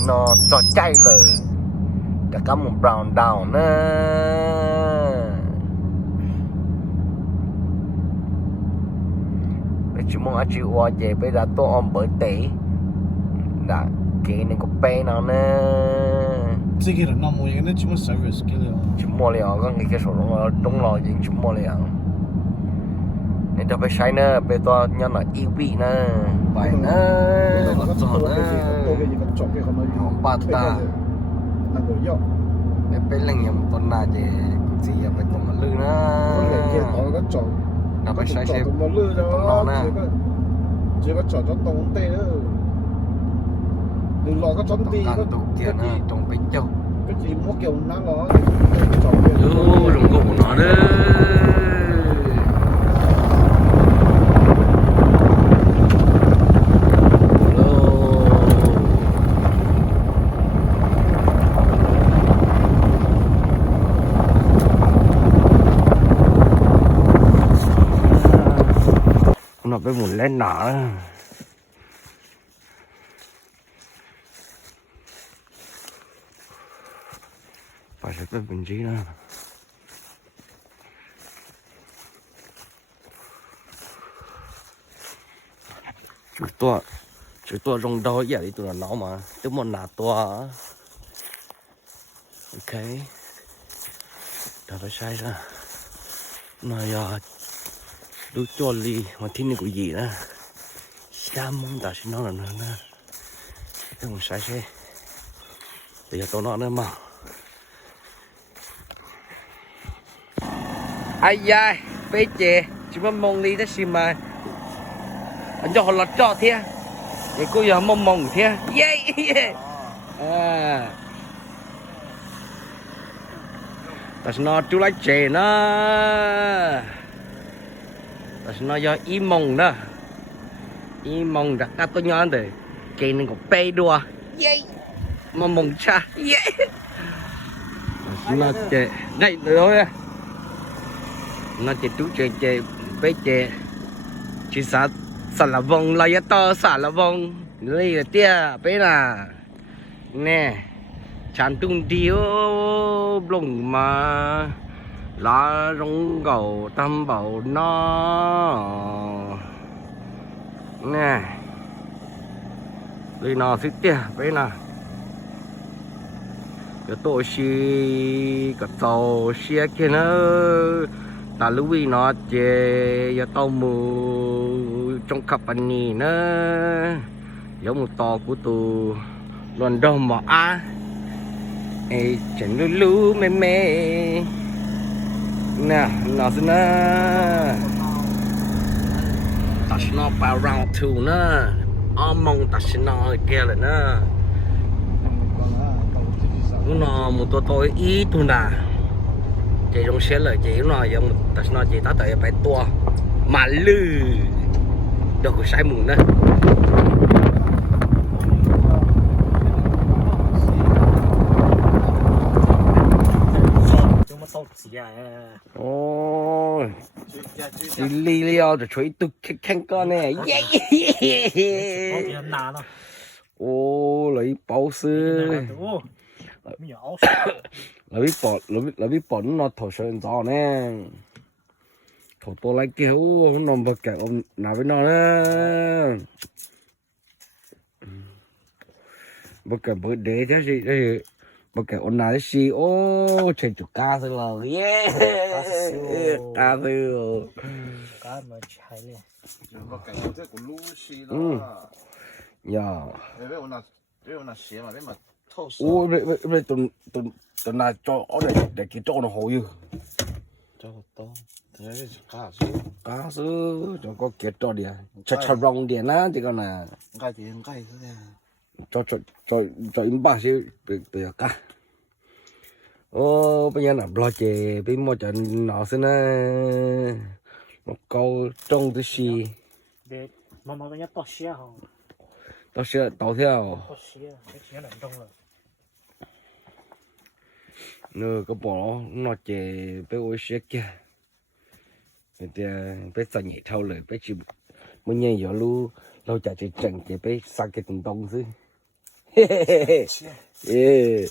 chỉ nó cho chay lờ đã có một brown down nữa bây giờ mong anh chị qua về bây giờ tôi ôm bởi tỷ đã kỹ nên có bé nào nữa这个人那么应该怎么service给了？chỉ mua liền có người kia sổ đúng rồi chỉ mua liền nên tôi phải sai nữa bây giờ nhân là yêu bị nữa phải nữa nó cho nữa không bắt ta nên bây giờ nhầm tuần nào thì gì phải tuần mà lư nữa nó phải sai xem tuần nào nè chỉ có chọn cho tông tê nữa đừng lo có chọn tì có tiền nữa trong bánh châu cái gì mua kiểu nó lo rồng gỗ của nó đấy nó phải muốn lên nở phải sẽ cái vị trí nữa chủ tua rong đôi vậy đi tụi nó mà tức một nà tua ok đã phải sai ra này đứa cho li mà thiên này của gì đó sao mong ta xin nó là nữa nè cái một sai xe bây giờ tôi nói nữa mà ai da bây giờ chúng ta mong đi đó xin mà anh cho họ lọt trọ thế để cô giờ mong thế yeah à ta xin nó chú lấy chè nó ta xin nó do im mong đó im mong đặt các tôi nhon để kê nên có pe đùa yeah mong cha yeah nó chè đây rồi nó chỉ tú chè bé chè chỉ xả là vòng là to xả là vòng đây là tia bé là nè chán tung điếu lồng mà lá rong gầu tam bảo nó nè đây nó xích tia bé là cái tổ xí cái tàu xe kia nó ta lưu ý nó chế giờ tàu mù trong cặp anh nhỉ nữa giống một to của tù luôn đâu mà ê chẳng lưu lưu mê mê nè nó xin ta xin nó bao round two nữa mong ta xin nó kia là nữa nó một tôi ý tu nà chị trong xe lời chị nó giống ta nó chị ta tới phải to mà lư đâu có sai mùng nữa ôi chị li liao rồi chuối tụt khen con này ô lấy bao sư là biết bỏ nó thổi sơn gió nè thổi to lại kiểu nó vật cả ông nào với nó nè vật cả bữa đế thế gì đây vật cả ông nào gì ô chơi chủ ca thôi là yeah ca thôi cá mà chạy nè vật cả ông thế của Lucy đó dạ bây giờ xe mà mà ôi bây tuần này cho ở đây để cái chỗ nó hồi như cho to thế cá sứ cho có kiệt cho đi chặt rong điện á thì con là cái thì cái thôi cho im ba xíu từ cá ô bây giờ là lo chè bây mua cho nó xin một câu trong cái gì để mà cái nhát to xía hả to xía tàu theo to xía cái xía này trong rồi nữa cái bỏ nó chè bây ôi xía kia thì bây giờ nhảy thâuเลยbây chỉ muốn nhảy vô lu lâu chả chỉ chẳng chỉ bây sang cái từng đông chứ Yeah.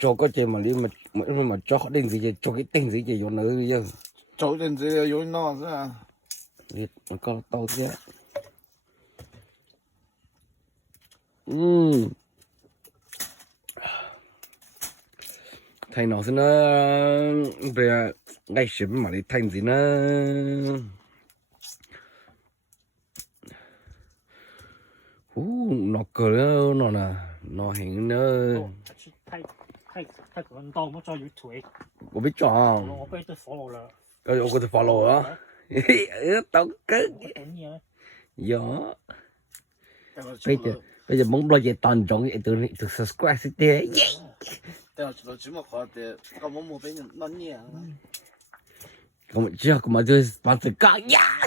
Cho có chuyện mà đi mà cho họ định gì cho cái tình gì chỉ cho nó bây giờ cháu trên dưới yếu nó ra đi nó có tao thế thầy nó sẽ nó về ngày sớm mà đi thành gì nữa nó cờ nó nè nó hình nó太運動，我再要腿，我biết chọn 我俾對火爐啦，我個就 follow 啊tao cất 我等嘢咧， gió bây giờ muốn lo về toàn trọng từ subscribe sẽ thế Tao chỉ mà khó để có một bên nó nhẹ còn chưa còn mà tôi bán từ cả ya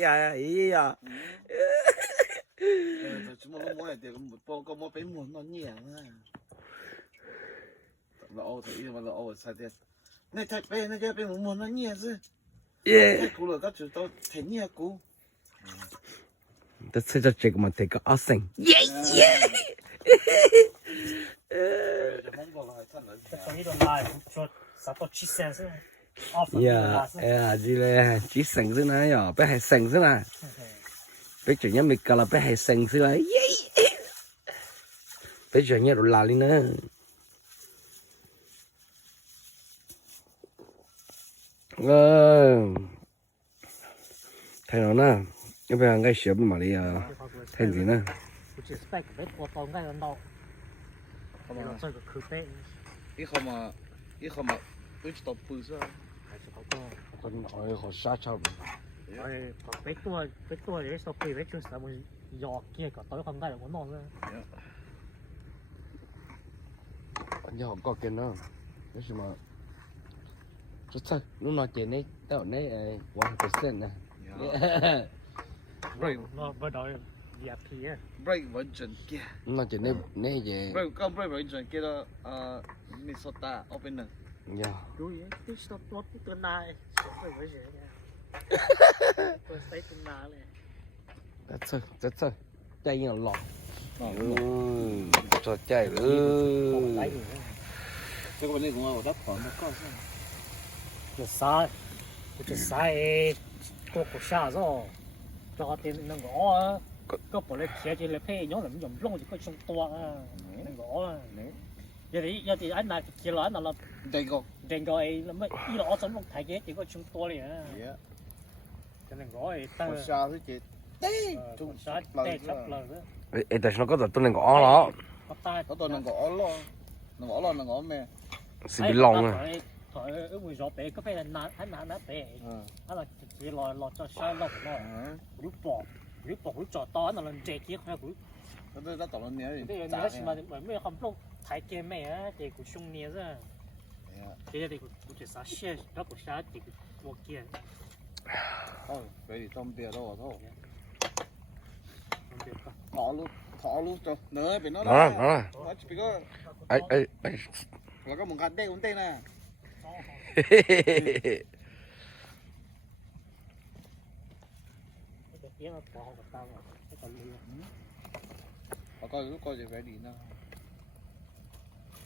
ya ya chỉ mà nó mỗi để có một bên nó nhẹ và ô thì mà là ô sai thế này thay bên này cái bên nó nhẹ chứ yeah cú là các chú tao thấy nhẹ cú tôi sẽ cho chị mà thấy có awesome yeah yeah 就呢度拉做十多七成先，off yeah gì là chỉ sành thế này à bé hay sành thế này bé chủ nhà mình cả là bé hay sành thế này yeah bé chủ nhà đồ là đi nữa thầy nó nè cái bây giờ ngay sớm mà đi thành gì nè 好似 spec 俾過檔雞咁多，所以個佢俾一號嘛會到不是啊係食好多。 con hỏi họ sát sao Rồi còn bé tua để sau khi bé chuyên sản mình giọt kia có tới không tay là muốn ngon nữa. anh họ có cái nó cái gì mà rất thật lúc nói chuyện này tao này 1% nè Nó bắt đầu dẹp thì á. break vẫn chuẩn kia nói chuyện này này về break không break vẫn chuẩn kia đó Minnesota opener yeah Đúng vậy, cái stop tốt cái tuần này sống rồi với gì nha. Tôi thấy tuần này này. rất thật chạy nhiều lọt cho chạy cái vấn đề của ông đất khoảng nó có Cái sai cô xa rồi. Cho tiền nó ngõ có bỏ lên kia thì lại phê nhớ là mình dùng lông thì có trong toa nó ngõ giờ thì anh này kia là anh là đèn gọi là mấy ý là trong lúc thay cái chỉ có trong toa này à cho nên ngõ thì ta xa thế chị trung sát tê chấp lời nữa tại nó có tôi nên có nó có tôi nó ngõ nó ngõ mẹ xì bị lòng à thôi ở ngoài gió bé có phải là anh nã bé anh là chỉ lò cho sai lò của nó lúc bỏ lúc trò to nó lên chạy kia khoe bự nó đã tỏ lên nhớ bây giờ nhớ mà mấy không lúc thay kia mẹ á thì cũng sung nhớ ra thì cũng chỉ sát xe đó cũng sát thì một kia thôi vậy thì tôm bia đâu thôi thọ luôn cho nữa bị nó đó chỉ có ấy là có một hạt đeo con tên nè và coi lúc coi thì phải đi nào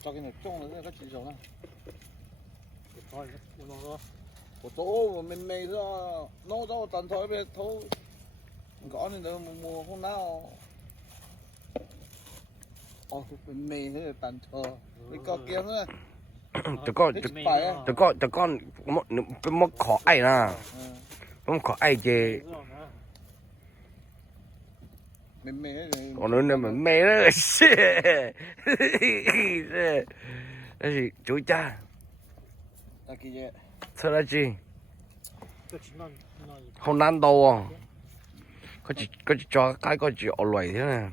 cho cái này trông nó rất chỉ số này của chỗ mình mày ra nó ra tận thôi về thôi có nên đâu mùa hôm nào mình mày thế tận thôi cái co kia nữa tụi con một khó ai nè một khó ai chứ mình mày còn nữa mà mẹ đó cái gì chú cha ta kia sao là gì không nan đâu à có chỉ cho cái có chỉ ở loài thế này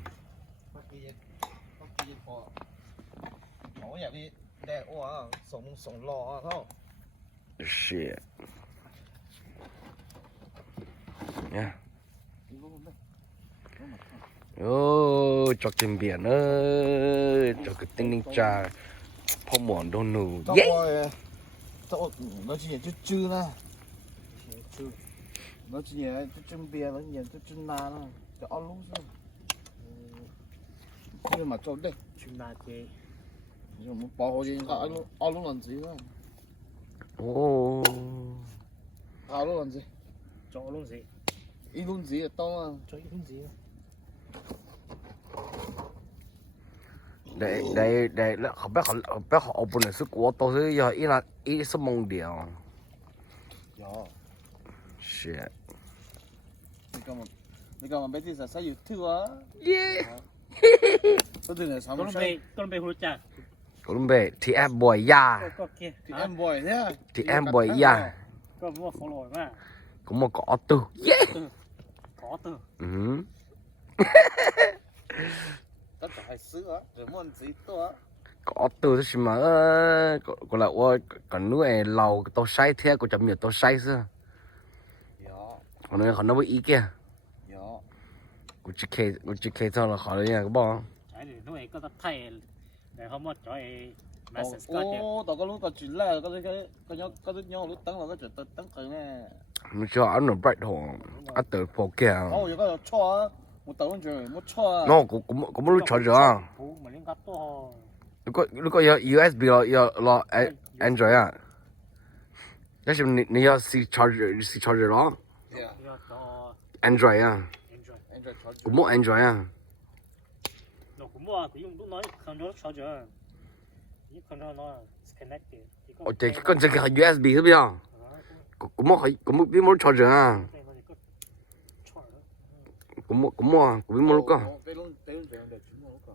mỗi nhà đi đẻ ô sống lò thôi shit nha ô cho trên biển ơi cho cái tinh linh trà 泡沫都努，这耶！我这我那几年就煮呢，就那几年就蒸别，那几年就蒸难了，就熬卤是。这个嘛做的，去那些你我们包好些，熬卤能子了，哦，熬卤能子，做东西，一笼子到啊，做一东西。để không biết họ bữa nay sức của tôi sẽ giờ ý là ý số mong điều. 有。 Shit. 你干嘛每天在YouTube 啊？ Yeah. 这对呢，上ก็ 面 ต้องไปรู้จัก Cũng về thì em bồi ya, ก็เกี่ย thì em bồi nhá. thì em bồi ya, ก็มั่วฟอลโล่มาก cũng một cỏ tư. Yeah. ขอตื่น Ừ. Tất cả hay sữa, rồi muốn gì to. Cỏ tư thế mà gọi là ôi còn nuôi lầu tôi say thế của chấm nhiều tôi say xưa. Dạ, Còn nó với ý kia. dạ. Của chị kê cho là khỏi đấy nha các bạn. ใช่หรือนู่นก็ต้องไทยแต่เขาหมดจอยมาสก็เดียว Ô, tao có lúc tao chuyển lại, có đứa nhau lúc tấn là cái chuyện tấn khởi nè. Mình cho ăn nó bright hồ, ăn từ phố kia. Ô, giờ có cho á, một tàu rồi, một cho. Nó cũng lúc cho rồi. ผู้เหมือนเล่นกัตโต้ 如果有 USB 了 Android 啊，但是你要 C charger 咯 Dạ, 要ต่อ Android 啊， Android anh rồi cho. 我冇 Android 啊， nó cũng mua thì dùng lúc nói không có charger nhưng không có nó connected 我这跟这个係 USB 是不是？我冇 charger 啊，我冇錄個， Cái luôn rồi để chúng nó có.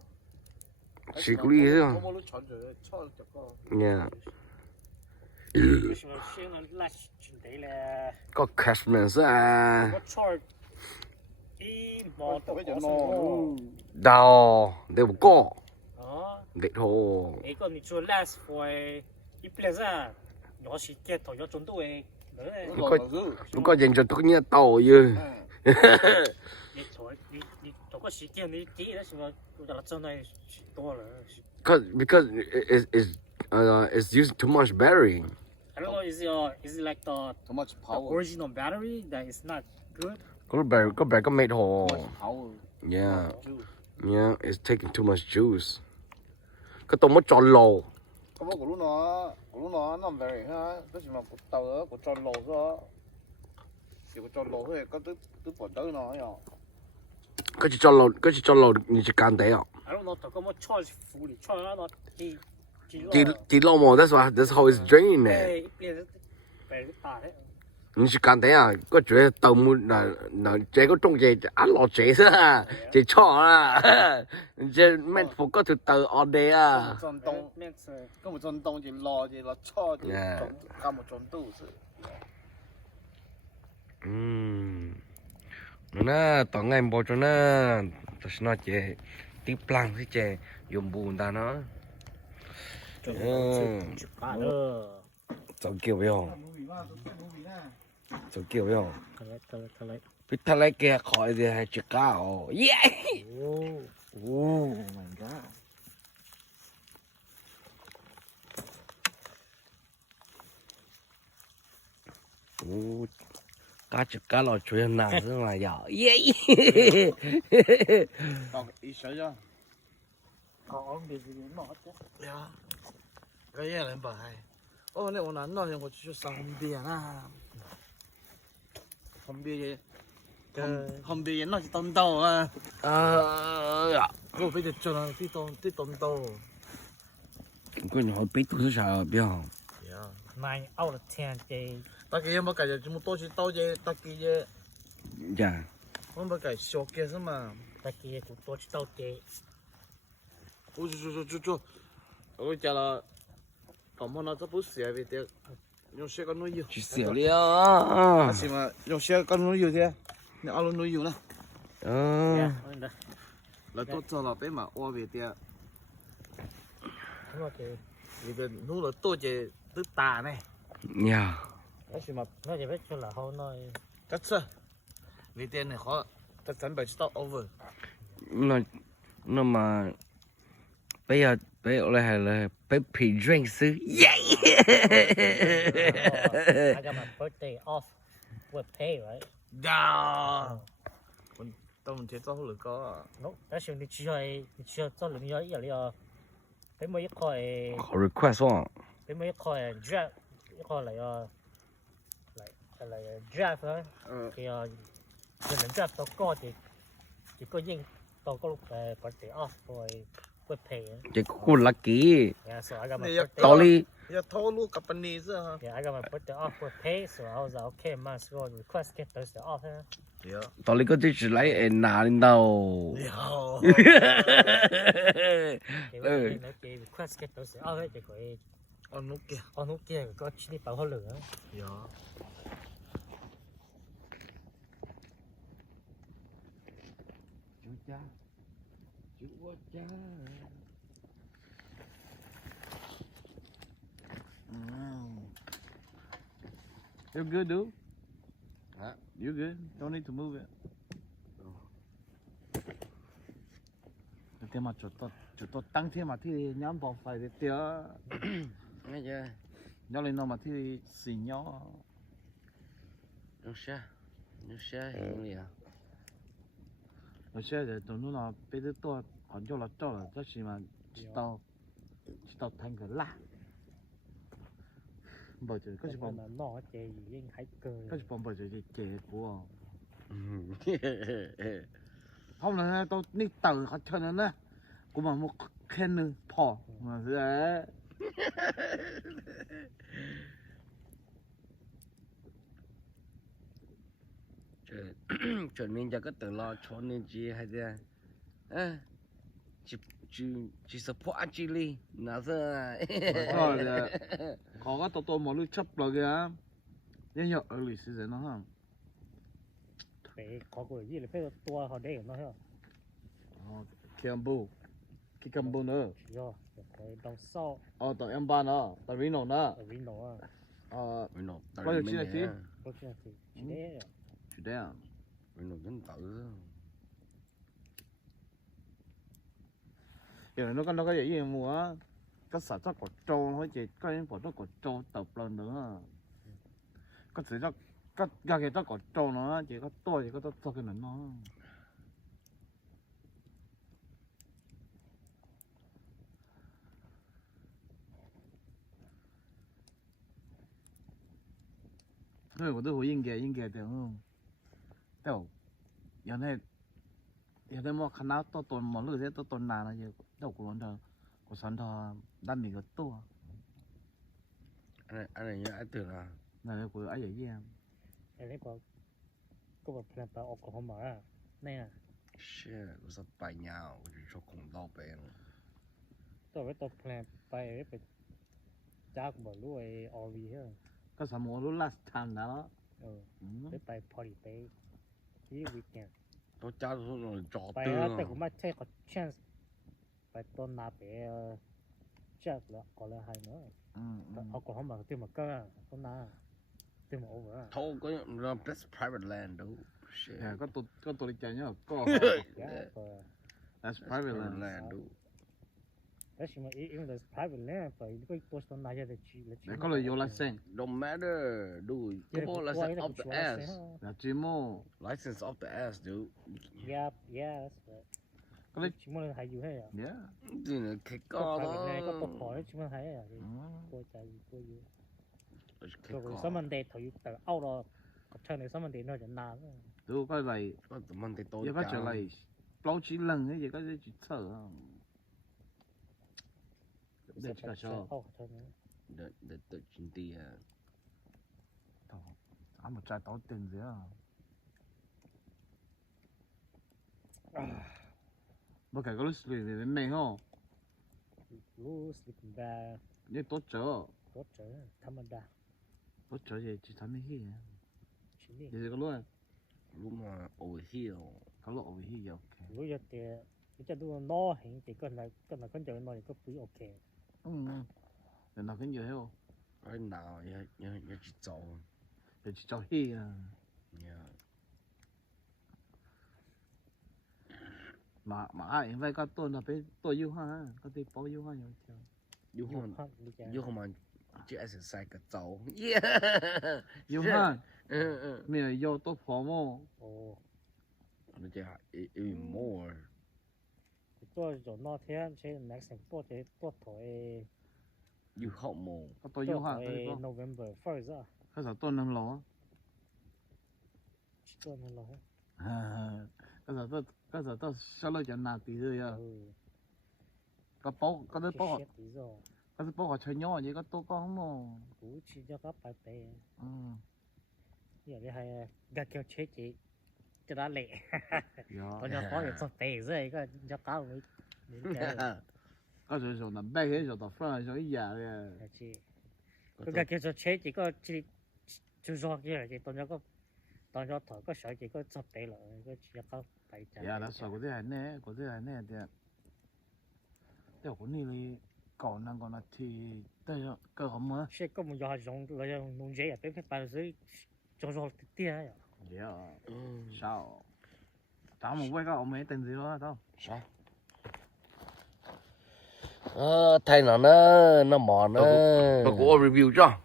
是嗰啲是啊 Không có lúc cho rồi, cho cho có. ，yeah， 为什么现在拉进来了？ có cashmere 啊， 我charge 一毛都 Bây giờ 搞 nó 什么？ luôn. 到你唔過，啊，你好，一个你做 last for 一百噻，我是get 头要中度诶，对， 如果認咗都呢到嘅，你做个时间你第那什么，我叫他真的多了。 because it's using too much battery。 I don't know, is it like the Too much power. original battery that is not good? 嗰個 battery 個味好 Too much power. ，yeah。 Juice. Yeah, it's taking too much juice. Cái tôm mất tròn lồ. Có của lúc nó nằm về ha, tức là của tàu đó, của tròn lỗ đó. Chỉ của tròn lỗ thôi, có tức bỏ tới nó nhở. Cái chỉ tròn lồ,你只干得啊？ I don't know, 头个么 charge fully charge 那啲老毛，that's how it's draining 呢。哎，一边是白大的。你只干得啊？個嘴豆木嗱，這個中嘢一落嘴啦，就錯啦。這咩副嗰條豆我哋啊？ 震動， Max 根本震動就落錯就撞，根本撞到是。nó tao ngày bỏ cho nó, tao nói chị tiếp plan với chị dùng bùn ta nó. 把的， Tao kêu với họ, tao kêu với họ. 他来， Biết thằng lấy kia khỏi thì hay chịu cao. Yeah. oh my god. Cá chịu cá lò chuyện nào thế mà giờ. Yeah. Còn ý sợ chưa? Có cái gì nó chứ? Dạ. Cái gì là bài? Ô, nếu mà nó thì tôi chỉ sang hôm bia na. Hôm bia hôm bia nó chỉ tôm tàu à. Cô phải được cho nó tí tôm tàu. Có nhỏ biết tôi sao biết không? Dạ. 9 out of 10 day. Ta kia mà cái gì một chỉ tàu gì ta kia. Dạ. Không phải cái short kia mà. Ta kia cũng tôi chỉ tao day. Ôi chú. Ôi chà là còn mà nó rất bút xỉa vì thế. Dùng xe con nuôi nhiều. Chỉ xỉu đi à. Xỉa mà dùng xe con nuôi nhiều thế. Nếu alo nuôi nhiều nè. Yeah, đó. Là tốt cho là bé mà ô về thế. Okay. Vì thế nó là tốt chứ tức tà này. Dạ. Cái gì mà Nó chỉ biết cho là hậu nói. cắt sơ. Vì thế này khó. Ta sẵn bài stop over. Nó mà bây giờ là baby drinks. Yeah. I got my birthday off with pay, right? Yeah. Tao mình chế tao không được có. No, 但是你需要做人要要了，俾每一块， Request one. 俾每一块 drive，一块嚟啊，嚟 drive 啊，佢啊，人 drive 到高就個應到個birthday off with pay 啊。 Chỉ có lucky. Yeah, so I got my Yeah. birthday. Tao đi. Ya thâu luôn company chứ hả? Yeah, I got my birthday off with pay, so I was like, okay, might as well request get Thursday off. Huh? Yeah. Tao đi có chỉ lấy em nào lên đâu. Yeah. Cái request get Thursday off ấy thì cái Ông nút kìa. con nút kia có chỉ đi bảo hơn lửa. Yeah. Chú cha. Chú cha. You're good, dude. Huh? You're good. Don't need to move it. Thế mà chỗ tôi tăng thêm mà thì nhóm bỏ phải để tía Nghe chưa? nhau lên nó mà thì xì nhau Nó xa hiện liền. ở xe để tụi nó bây giờ tôi còn cho là cho là cho xì mà chỉ tao thành cái lá bởi vì có gì Còn bằng là nó chơi gì nhưng hãy cười. có gì bằng bởi vì kể của không là tao đi tàu họ cho nó nè cũng mà một khen nữa phò mà thế Trở nên cho cái tự lo cho nên chị hay thế. À, chị support anh chị đi. Nào giờ. rồi có cái tôi một lúc chấp rồi kìa nhưng nhở ở lịch sử nó ha Để có cái gì là phải tua họ để nó hết. Kikambu nữa Yo, cái đồng sau tao em ba nữa tao Reno nữa ở Vino à, Nó bao giờ chia chi có chuyện gì chỉ để chủ đề à nó vẫn tự. giờ nó có gì mua có sản xuất của trâu nó chỉ có những sản xuất của trâu tập lần nữa có sản xuất có ra cái của trâu nó chỉ có tôi chỉ có tôi cái nó người của tôi hồi yên kìa được không đâu giờ này mà khán áo tôi tuần một lượt thế tôi tuần nào là gì đâu của bọn thằng của sản thọ đam mê của tôi Anh này nhớ anh tưởng là này của ấy vậy em cái có một plan bảo Oklahoma à, nè, shit, có sao bài nhau, chỉ cho cùng đau bèn. tôi với tôi plan bay với cha của bọn lũ ấy RV hết, có sản mua lúc last time đó với bay party bay, cái weekend, Tôi cha tôi rồi trò bay tư. á, tôi cũng mới take a chance, bay tôi nạp bé chắc là còn là hay nữa, Oklahoma tôi mà cơ, tôi nạp, tôi mà over à. Thôi có nó that's private land đâu. Shit. có tôi đi chơi nhá có Yeah, but that's private land land đâu. that's even though it's private land, but you go post on Nigeria để có lời vô license Don't matter, dude. Come on, license off the ass. là chỉ mua License off the ass, dude. Yeah, that's right. có lấy Chỉ muốn hay dù hết à? yeah Thì là cái Có co private land, có đó. tổ hỏi chỉ muốn hay à? Cô chạy cô dù. Cái Rồi co. sao mình để thử từ Âu đó, có chơi này sao mình để nó chẳng nản. tôi có lại Có tụi mình thì tôi giờ có trở lại bao chỉ lần ấy giờ có chỉ thở để chỉ cả cho Ồ, chơi nữa. để tự chính ti à. một trái táo tiền gì à bữa cái lúc sleep thì đến này không Lú sleeping bag, nhưng tốt chờ tốt chơi, thăm đa. tốt chờ gì chỉ thắm hi Chỉ đi. giờ có luôn Lúc mà over here. có lộ với hi ok Lú giờ thì cái chân đua nó hình thì con chơi nó thì có quý ok. để nào cái nhiều heo Cái nào nhớ chỉ走. để chỉ cho hi à Yeah. mà ai vậy có tôi là phải tôi yêu ha có thể bỏ yêu ha nhiều chiều yêu Yêu không không đi chơi. yêu không mà chỉ exercise cái cháu yeah yêu ha ừ mình yêu tôi phò mò Ồ, nó chỉ even more tôi rồi nó thế chế next tôi thế tôi thôi yêu không more có tôi tôi yêu ha thôi tôi có November 1st á, cái sao tôi nâng lò tôi nó lo. cái sao tôi sao lại chẳng nào tí rồi à Ừ, có bố có đứa cái bố shit tí rồi. có đứa bố họ chơi nhỏ vậy có tôi có không mà Cú chỉ cho các bài bé. ừ Giờ đây hay gạt kêu chế chị cho đã lẹ. dạ Tôi cho có được sắp bé rồi cái cho cáo với đến cái có rồi rồi nằm bay hết rồi tập phân rồi ý giả kìa là chị. Tôi gạt kêu cho chế chỉ có chỉ chú do kia chị tôi cho thở có sợ chỉ có sắp bé rồi có chỉ cho cáo bài trả. dạ đã sợ của thế này nè thì của này thì còn năng còn là thì đây rồi cơ không mà Shit có một giờ dùng là dùng nông chế à bé phải bàn dưới cho tia à. dạ sao cháu một quay có ông ấy tên gì đó đâu sao thay nó mòn nó có review cho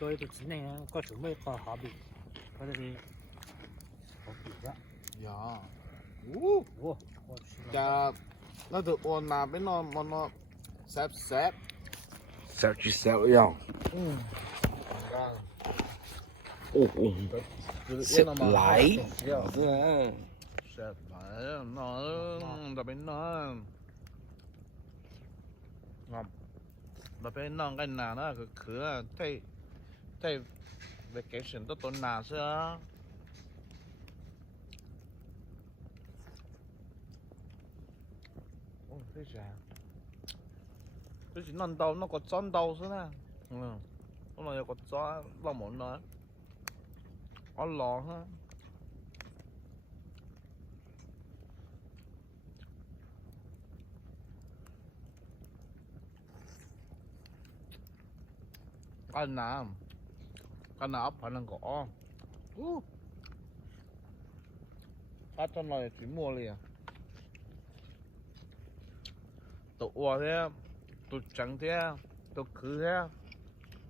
Tôi thì chỉ này có chuẩn bị có hobby có gì hobby đó. dạ Wow, dạ nó được ôn là bên nó xếp sao chỉ sao vậy xếp lại xếp lại nó là bên nó ngon là bên nó cái nào nó cứ thay vacation tôi nào xưa thế sao cái gì nó đâu nó có chọn đâu xưa nè nó là có chọn lo muốn nói ở lò ha cái nào ấp phải là gõ phát cho nó chỉ mua liền tụ ua thế tụ trắng thế tụ khứ thế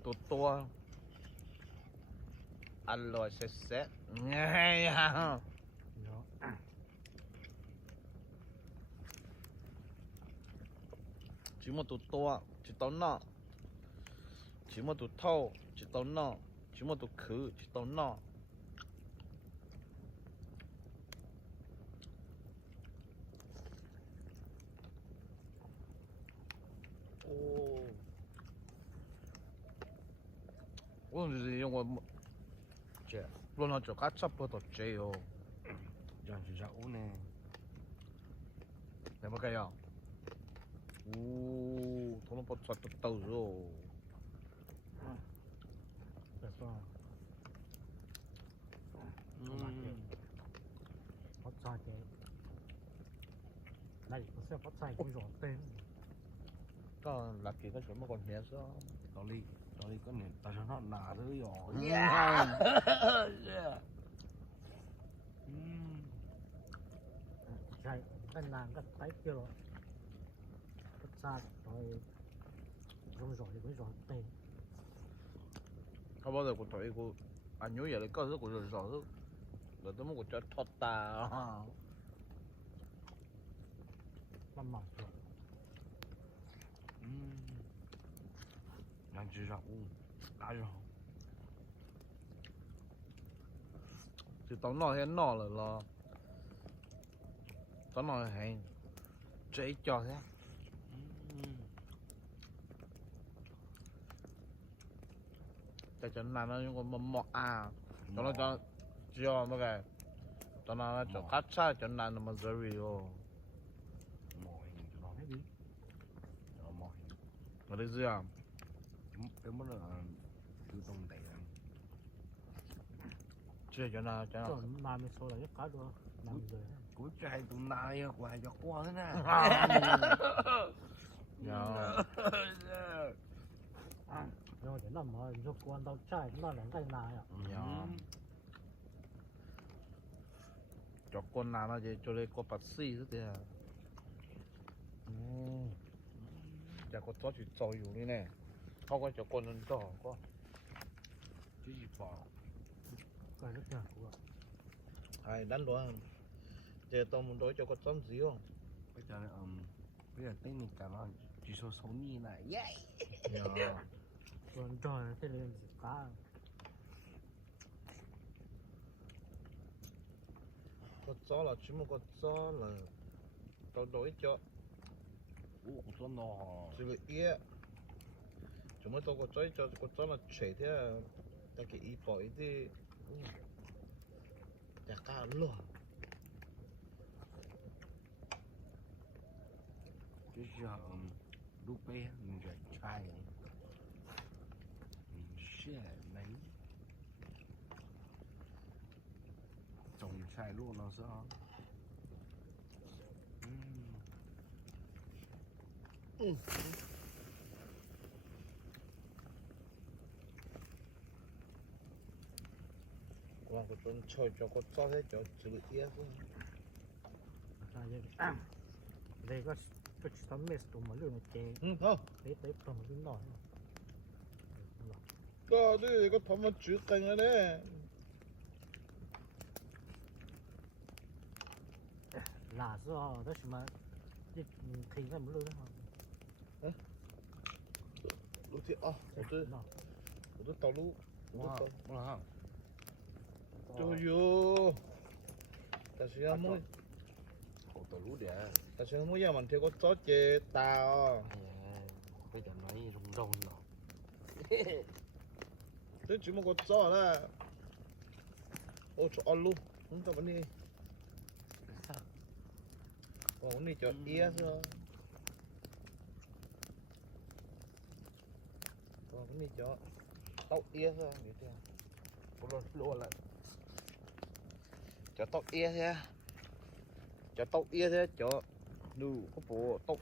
tụ to ăn rồi sẽ nghe à chỉ một tụ to chỉ tao nọ chỉ một tụ thâu chỉ tao nọ chỉ một tụ khứ chỉ tao nọ 오늘 이거 뭐 제, 물론 저 까첩보다 제요. John 진짜 오네 해볼까요? 오, 돈은 버터 또 떠줘. 그래서 bắt sai cái này có sẽ bắt sai cũng rõ tên có là kỳ có chuyện mà còn nhẹ sao? đó đi có nè tao cho nó nà thứ rồi sai cái nàng cái tay kia rồi bắt sai rồi rồi thì mới rõ tên có bao giờ cũng thấy cô anh nhớ vậy có rất của rồi rồi rồi tôi muốn của cho thoát ta. năm màu rồi John 진짜 오 나죠 thì tao nói hết nọ là tao nói hay dễ cho thế cho nên nó cũng mọ à cho nó cho mấy cái cho nó cho cắt xa cho nên nó mà Missouri ô mỏi cho nó hết đi nó mỏi ở đây gì à cái mất là tự động đẩy chưa cho nó cho mà mình số là nhất cái rồi năm rồi cuối trai tụi này hoài cho qua thế nè rồi cái năm mà cho quan đâu trai nó là cái nào à dạ cho con nào nó chơi cho lên con bát xì thế à chả có chó chỉ trâuอยู่นี่แน่เขาก็จะคนนั้นต่อก็ที่ปอก Coi rất nhỏ của ai đánh đó chơi tao muốn đối cho con chó gì không bây giờ bây giờ tên mình cả nó chỉ số số nhì này yeah. Còn trò thế lên gì cá con chó là chỉ một con chó là tao đối cho ủa số nó chỉ là ít chúng mới tao có chơi cho con chó là chạy thế ta cái ít bỏ ít đi chả cá luôn chứ giờ lúc bé mình phải trai mình sẽ lấy trồng trai luôn nó sao qua cái con chơi cho con chó thế cho chỉ là ít thôi ra vậy đây có tấm mess tụi mà lươn này chè không tế tụi mà lươn nổi có đi có thằng mà chữ canh ở đây là do đó mà thì phải một lươn đó lúc thì tôi tàu lúc wow wow cho vô ta sẽ muốn cậu tổ lú để ta sẽ muốn giờ mình theo có chó chê tao bây giờ nói rung rung nó thế chỉ một con chó là ô cho ăn luôn không tao vẫn đi còn vẫn đi cho ia thôi còn vẫn đi cho tao ia thôi biết chưa nó luôn lại cho tao ia thế cho tao ia thế cho đủ có bộ tao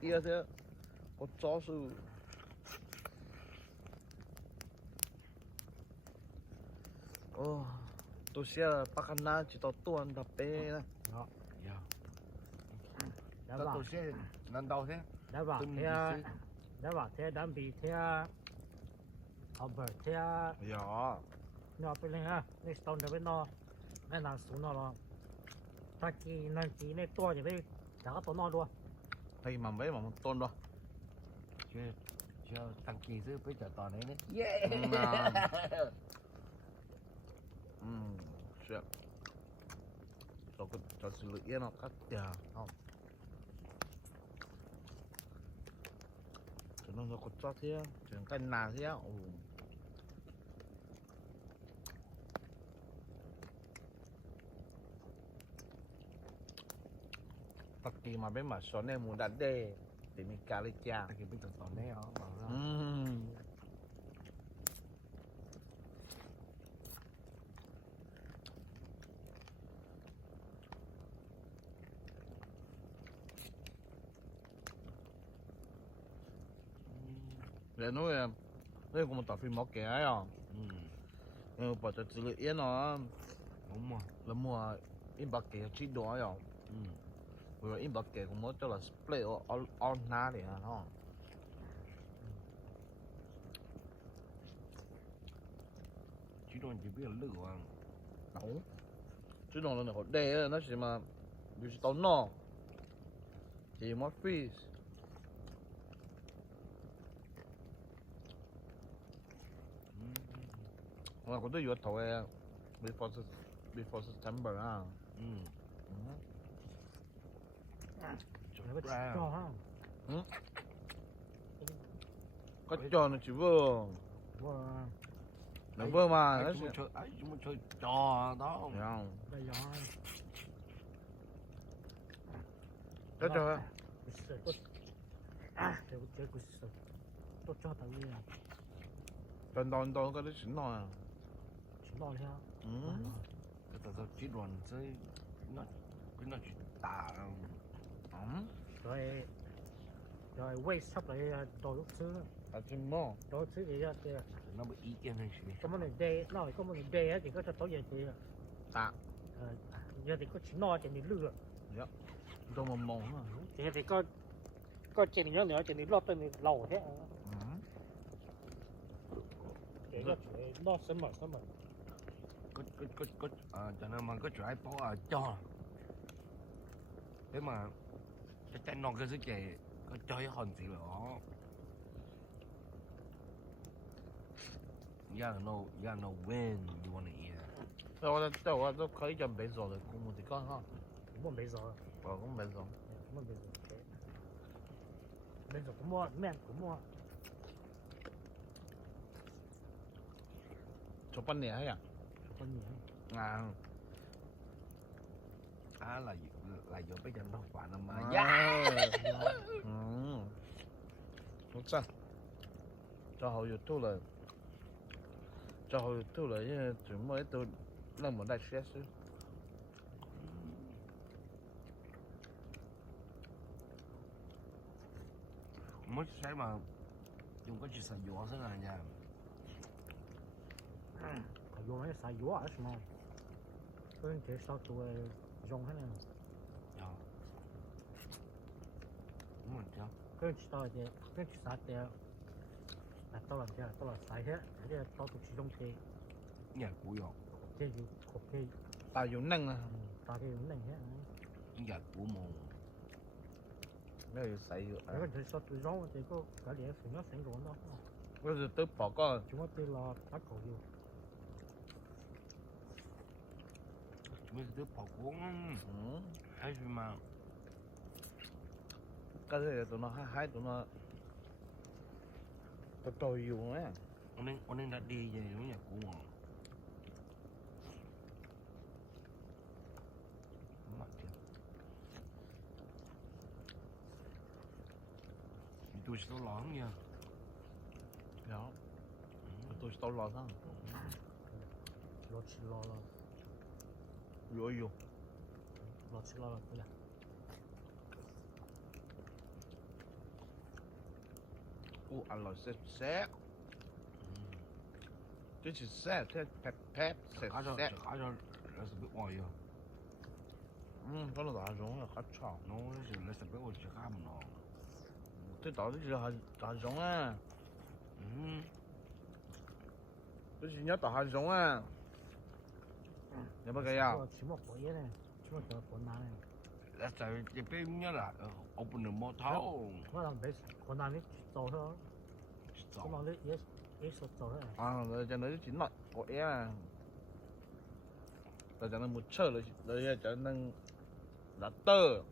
ia thế có chó sư ô tôi sẽ bắt anh na chỉ tao tuần đập bê nè đó dạ đã tao bảo tôi sẽ lần đầu thế đã bảo từng thế gì đã bảo thế đám bị thế họ bật thế dạ nóไปเลยฮะนี่ตอนเดี๋ยวไปนอนแม่นางสูนอนรอถ้ากีนั่นกีในตัวอย่างนี้แต่ก็ตัวนอนด้วย thì mà mấy mà một tôn đó chưa chưa thằng kỳ dư bây giờ toàn đấy đấy sẽ cho xử lý yên nó cắt chờ không cho nó có cho thế chẳng canh nào thế tắc kỳ mà bên mà số này muốn đặt đề để mình cà lên cha thằng kỳ bây giờ toàn đấy họ bảo ra để nói cũng một tập phim móc kẻ ấy à bỏ cho xử lý yên nó đúng rồi là mua in bạc kẻ chỉ đó à rồi in bạc kẻ cũng muốn cho là split on na để à nó chỉ còn chỉ biết là lửa đúng chứ nó là họ đề nó chỉ mà dù chỉ tao nó chỉ mất fish mà có tôi vừa thầu before September à Nó bắt cho ha. có cho nó chỉ vừa Wow. nó vừa mà nó chúng muốn chơi trò đó thấy không Đây rồi. có cho Để có chơi của sự. Tốt cho tao đi. toàn cái đấy xịn rồi Chúng nó theo. cái tao chỉ đoàn chơi nó chỉ tả Rồi rồi wait sắp lại đồ lúc xưa. à chim mò Đồ lúc xưa thì ra thì nó bị ý kiến hay gì có một day, nó có một day á thì có cho tối về thì tạ giờ thì có chỉ no trên đi lừa đâu mà mong à. giờ thì có trên nhớ nữa trên đi lót trên đi lầu thế để nó sớm mà có cho nên mà có trái bỏ cho thế mà cái non cái sức chè có cho cái hòn gì đó you know when you wanna eat 我可以就没做的，我们的刚哈，我没做我没做，我没做什么面什么做半年呀，半年啊， là vô bây giờ nó quả nó mà không sao, cho họ YouTube là, cho họ YouTube là như chúng mới tôi làm một đại stress chứ, mới sáng mà dùng có chuyện sạch dũa thế này nha dùng cái xài dũa ở sao cái cái sao tụi dùng thế này đúng rồi chứ cái sao thì cái sao thì là tao là xài hết cái tao tụi sử dụng thì nhà cũ rồi cái gì ok ta dùng năng à, tao cái này hết nhà cũ mồ nếu như xài được, cái sao tụi dùng thì có cái gì phải nó sinh rồi đó cái gì tôi bỏ con, chúng ta tên là bắt cầu yêu mới được bỏ cuốn hay gì mà cái này tụi nó hai tụi nó tôi dùng á, ông nên đã đi về đúng nhà cũ mà mặt kìa tôi sẽ lo lắng nha đó, tôi tao lo thôi, lo chỉ lo rồi lo chỉ lo cái này ăn rồi xét, cái chỉ xét thế pep cả cho là sự biết ngoài rồi cái nó đã giống là khát chảo, nó là sự biết ngoài chỉ khác mà nó cái đó thì đã giống à, cái gì nhớ đã giống à, nhớ bao cái à, chỉ một cái này chỉ một cái con này là tại cái bên nhớ là open the motor nó làm bếp con này tổ thôi con này ít sốt tổ thôi à rồi cho nó chỉ nọ cái à, rồi cho nó một chơi rồi cho nó đã tơ,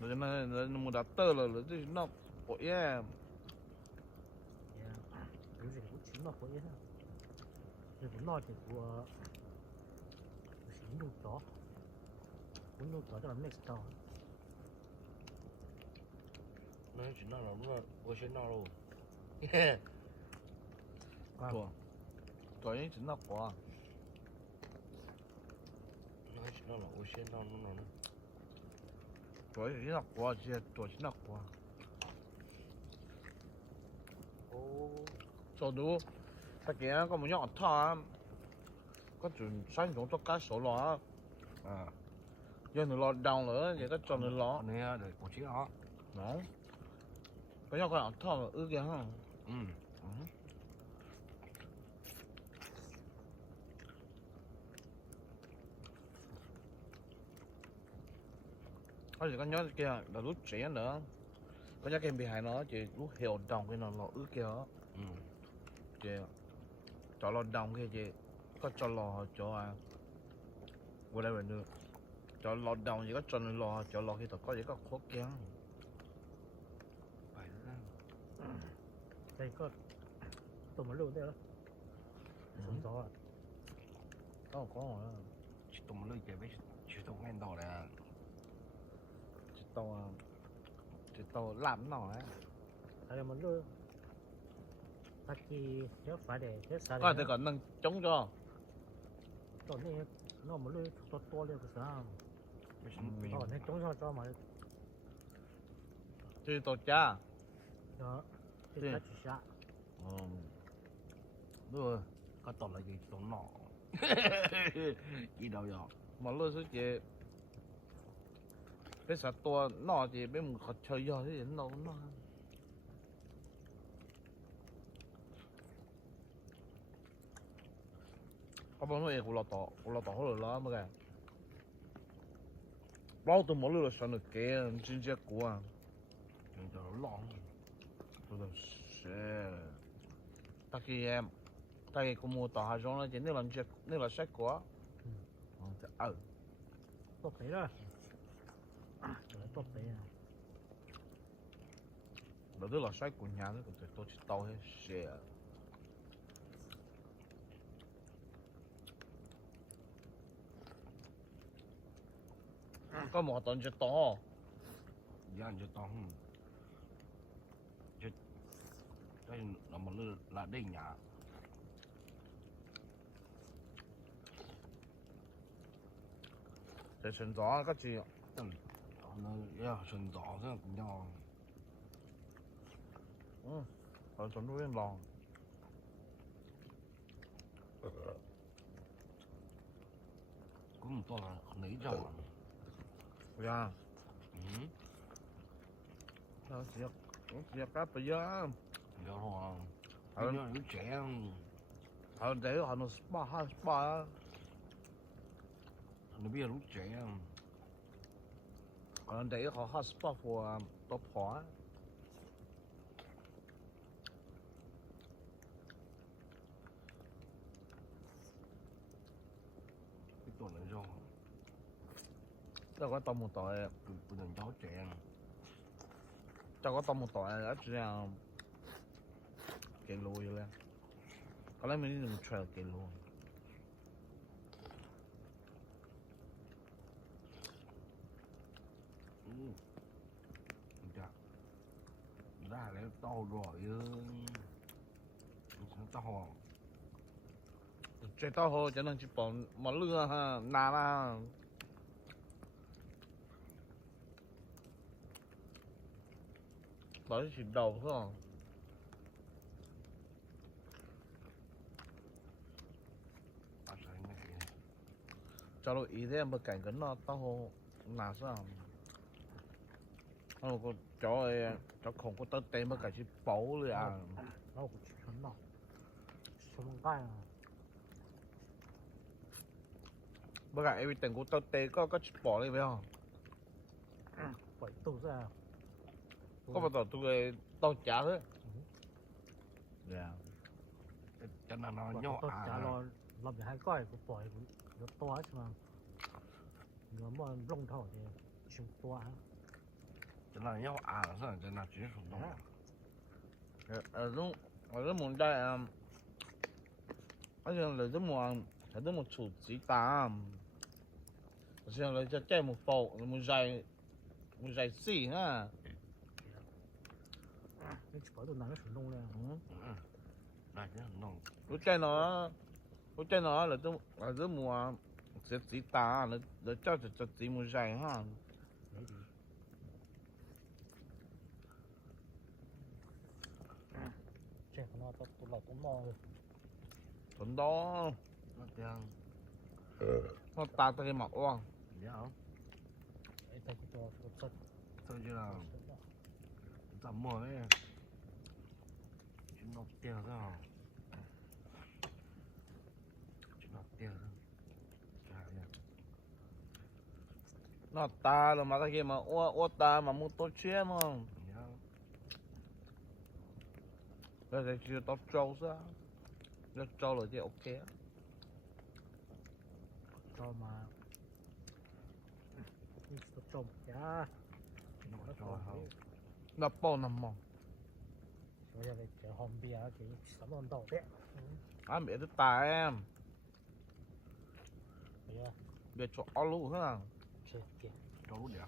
rồi cho nó một đã tơ rồi thì nó cái à,有这个只能回来，这个脑袋我是运动早，运动早点没知道， nó chỉ nói là nó tôi sẽ nói luôn tuổi chỉ nó quá, nó chỉ nói là tôi sẽ nói nó tuổi chỉ nó quá, tuổi chỉ nó quá, cho đủ, tất cả có một nhóm thọ, có chuyện sáng chúng tôi cá sấu lò, à giờ nó lò đào nữa, giờ có cho nó lò, này để của chiếc đó đó, có nhóm có thọ ư kìa ha, có gì có nhớ kia là lúc trẻ nữa, có nhớ cái bị hại nó chỉ lúc hiểu đồng cái nó lò ư kìa, chị cho lò đồng kia chị có cho lò cho à whatever nữa cho lò đồng gì có cho lò cho lò khi tôi có gì có khó kia phải là 这个怎么溜的了？什么早啊？ có rồi đó. chỉ tụi mình chạy với chỉ tụi ngành đầu là chỉ tàu làm nó á, 还有么溜？他去要发的，要啥 có 的？ thể còn nâng chống cho 到那我们溜多了个啥？ với 哦，那中上找嘛， thì tàu cha, 要就再去下。 đúng rồi, có tàu là gì tụi nọ Gì đâu rồi. mà lơ số chị bây giờ tua nó chị bây mình khó chơi giờ thì nó có bao nhiêu của lọt tỏ hồi đó mà cái bao tôi mỗi lần sang được cái chính xác của à Đừng cho nó lon. tôi là sẽ ta khi em ta khi có mua tỏ hai giống nó chỉ nếu là sách của tốt đấy rồi tốt đấy à đó tức là sách của nhà nó cũng tôi chỉ tao hết sẽ có một tuần chỉ to Giờ anh cho tao không. Chứ đây là một lư là đây nhà. để sinh gió cái gì Nó giờ sừng gió thế là cũng nhau. ở trong núi lòng Cũng một to là lấy rồi. ra Ừ. nó chỉ cá bây giờ Giờ rồi. Ờ. Nó đứa trẻ. họ để họ nó spa Nó biết lúc trẻ. họ để họ spa của top hóa Cái tuổi này rồi. đâu có tôm một tội Tôi đừng cháu trẻ. đâu có tôm một tội ở trên cái lùi lên có lẽ mình đừng trail cái lùi Dạ. Ra lấy to rồi. Nó to. chơi tao hồ cho nên chỉ bỏ mà lừa ha nà là đó chỉ đầu thôi à. À, sao anh này. cho nó ý thế mà cảnh cái nó tao hồ nà sao nó có cho không có tao tên mà cảnh chỉ bỏ rồi à nó cũng chuẩn nó xong cái à mà cảnh everything của tao tên có chỉ bỏ đi phải không vậy tôi ra có bao giờ tôi tao trả thế dạ Cho nên nó tôi nhỏ trả lo làm gì hay coi của bỏi của to chứ mà nó mà lông thổi thì chúng to cho nên nhỏ là sao cho nên chỉ số đó. ở lúc muốn đây ở giờ là lúc một chủ chỉ ta ở giờ là cho chơi một bộ một giải xì ha cái chỗ tôi nói nó chuẩn đông lên Này chứ nó lúc chơi nó là lúc mùa sẽ chỉ ta là cho chỉ một giải ha đấy thì trẻ nó tôi lọt tôi no rồi tuần đó nó tiền. nó ta cái mặt oang Dạ không? ấy tôi cũng cho tôi Thôi chứ là tầm mùa ấy. Chứ nó tiền sao? Chứ nó tiền sao? nó ta là mà cái mà ô ta mà muốn tốt chuyện mà Dạ. bây giờ chưa tốt trâu sao rất trâu là chứ ok cho mà tôi trồng giá Nó cho không? nó bao năm mong bây giờ cái hòm bia cái sắm con đầu đấy anh biết ta em bây giờ biết cho alo ha chơi tiền Cho lúc đẹp.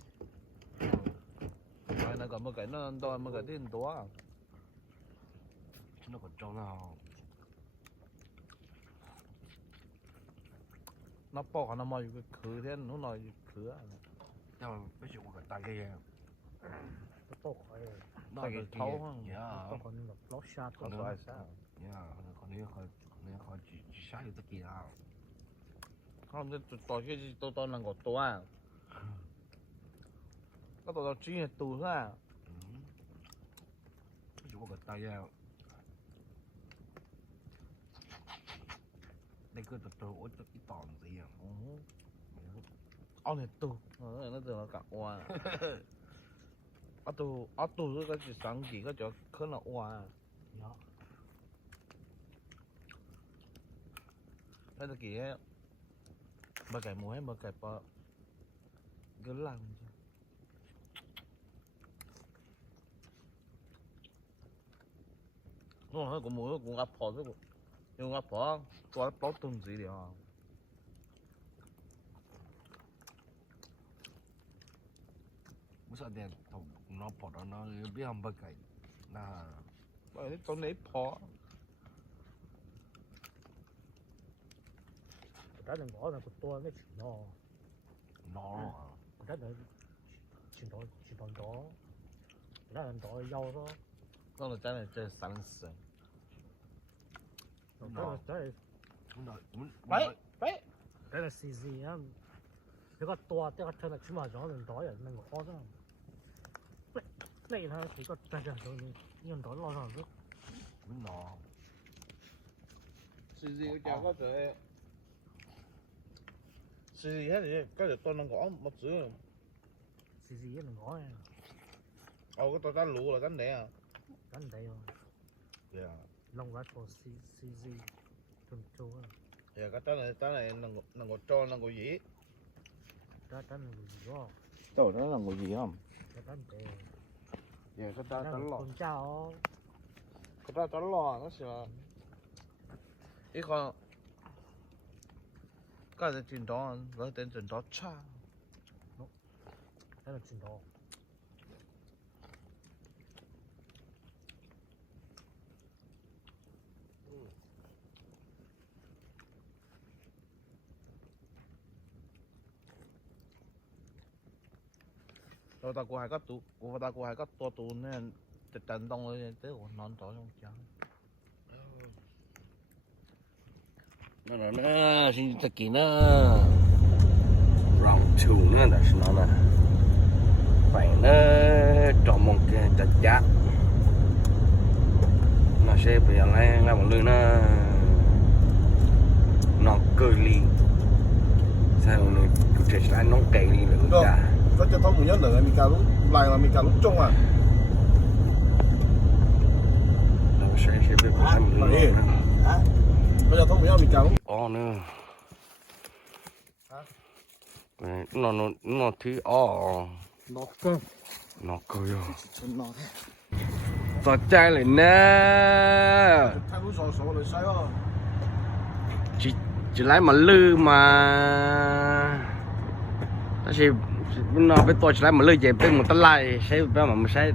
này là còn một cái nó đòi một cái tiền to Chứ nó còn cho nào. nó bỏ nó mày cái khử thế nó nói khử Nhưng mà bây giờ cái tay kia. tôi to khỏi Nó Tay cái cái thấu ha. Dạ. tôi còn ngập lót xa tôi không phải sao Dạ. Còn nếu chỉ sai được cái kia. không thì tao cái gì tao là có tao à cái tao chỉ là tao thôi à chú có tay ra đây cứ tao ôi tao ít tòn gì à ông này tao nó tưởng là cả oa ở tao cái chỉ sáng gì cái chỗ khơi là oa Đó. cái kia bà cái muối bà cái bà cái làm nó cũng muối cũng áp phở thôi nhưng áp phở tôi áp bao từng gì đấy à bữa sau đèn thùng nó bỏ đó nó biết không bao cái là bởi vì tôi lấy phở Đó là ngõ là của tôi nó chỉ nó đó là chuyển đổi đó. Đó là đổi dâu đó. đó là cái này chơi sáng sớm Đó là vậy vậy đó là CZ á. Cái con to cái con thân là chúng mà gió lên đói ở nên khó đó. Này là chỉ có cái rồi nhưng đó lo rồi rất. nó gì chả có thể gì hết thì cái được tôi đang gõ một chữ CZ là ngõ này. cái tôi đã lú là cái này à Cái đấy rồi. yeah Long rifle CZ. Thường châu á. yeah cái này là ngồi cho là ngồi gì Đó là gì đó. đâu đó là ngồi gì không Cái đấy. yeah cái Đó ta là lò con chào. cái ta lò nó sẽ ít con cái là chuyển đó rồi đến chuyển đó cha Đó là chuyển đổi. rồi ta cũng hay có tụ của ta cũng hay có to tụ nên từ trận đông rồi tới còn non tối trong trắng nó xin tất kỳ nó round 2 nữa là nó là phải nó trộn một cái chặt chặt nó sẽ bây giờ lại ngay một lươn nó cười li sao nó cứ chạy lại nó cày li nữa cả có cho thông một nhớ nữa mình cả lúc lại là mình cả lúc chung à nó sẽ bị làm lươn có cho thông một nhớ mình cả lúc ó nữa nó thứ ó nó cơ nó cười rồi chân nó thế giọt chai lại nè thay lúc sổ rồi sai rồi chỉ lấy mà lư mà ta chỉ nó bên tôi chỉ lấy mà lư về bên một tát lại sẽ bên mà sẽ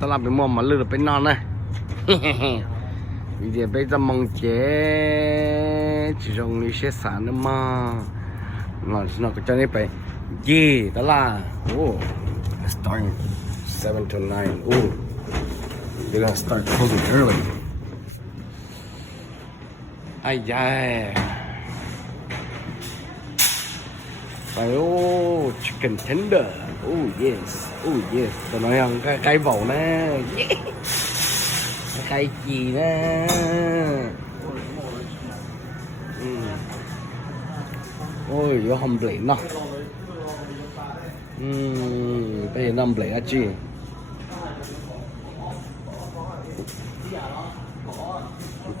tát lại bên mua mà lư được bên non này vì vậy bây giờ mong chế chỉ dùng đi xe sản nữa mà nó có cho nên phải gì đó là starting 7 to 9 they're gonna start closing early ai da phải chicken tender yes tôi nói rằng cái vẩu nè cái gì nè ôi vô hầm lệ nó bây giờ nằm lệ chi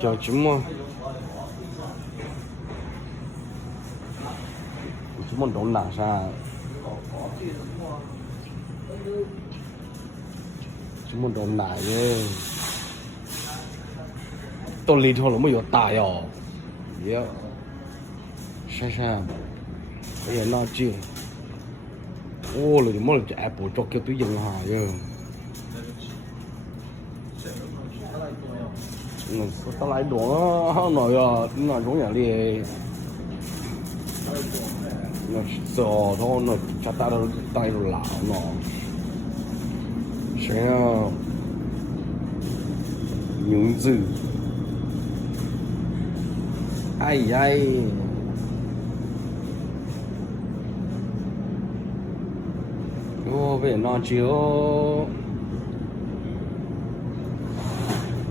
cho chúng muốn đốn nặng ra chúng muốn đốn nặng chứ tôi lý thôi là mới có tài rồi yeah sao bây giờ nó chưa ô là mỗi lần Apple cho kêu túi dùng hà chứ tao lại đổ nó rồi nó giống như đi nó sợ thôi nó chặt ta đâu tay đâu lão nó sẽ những gì ai có vẻ nó chiếu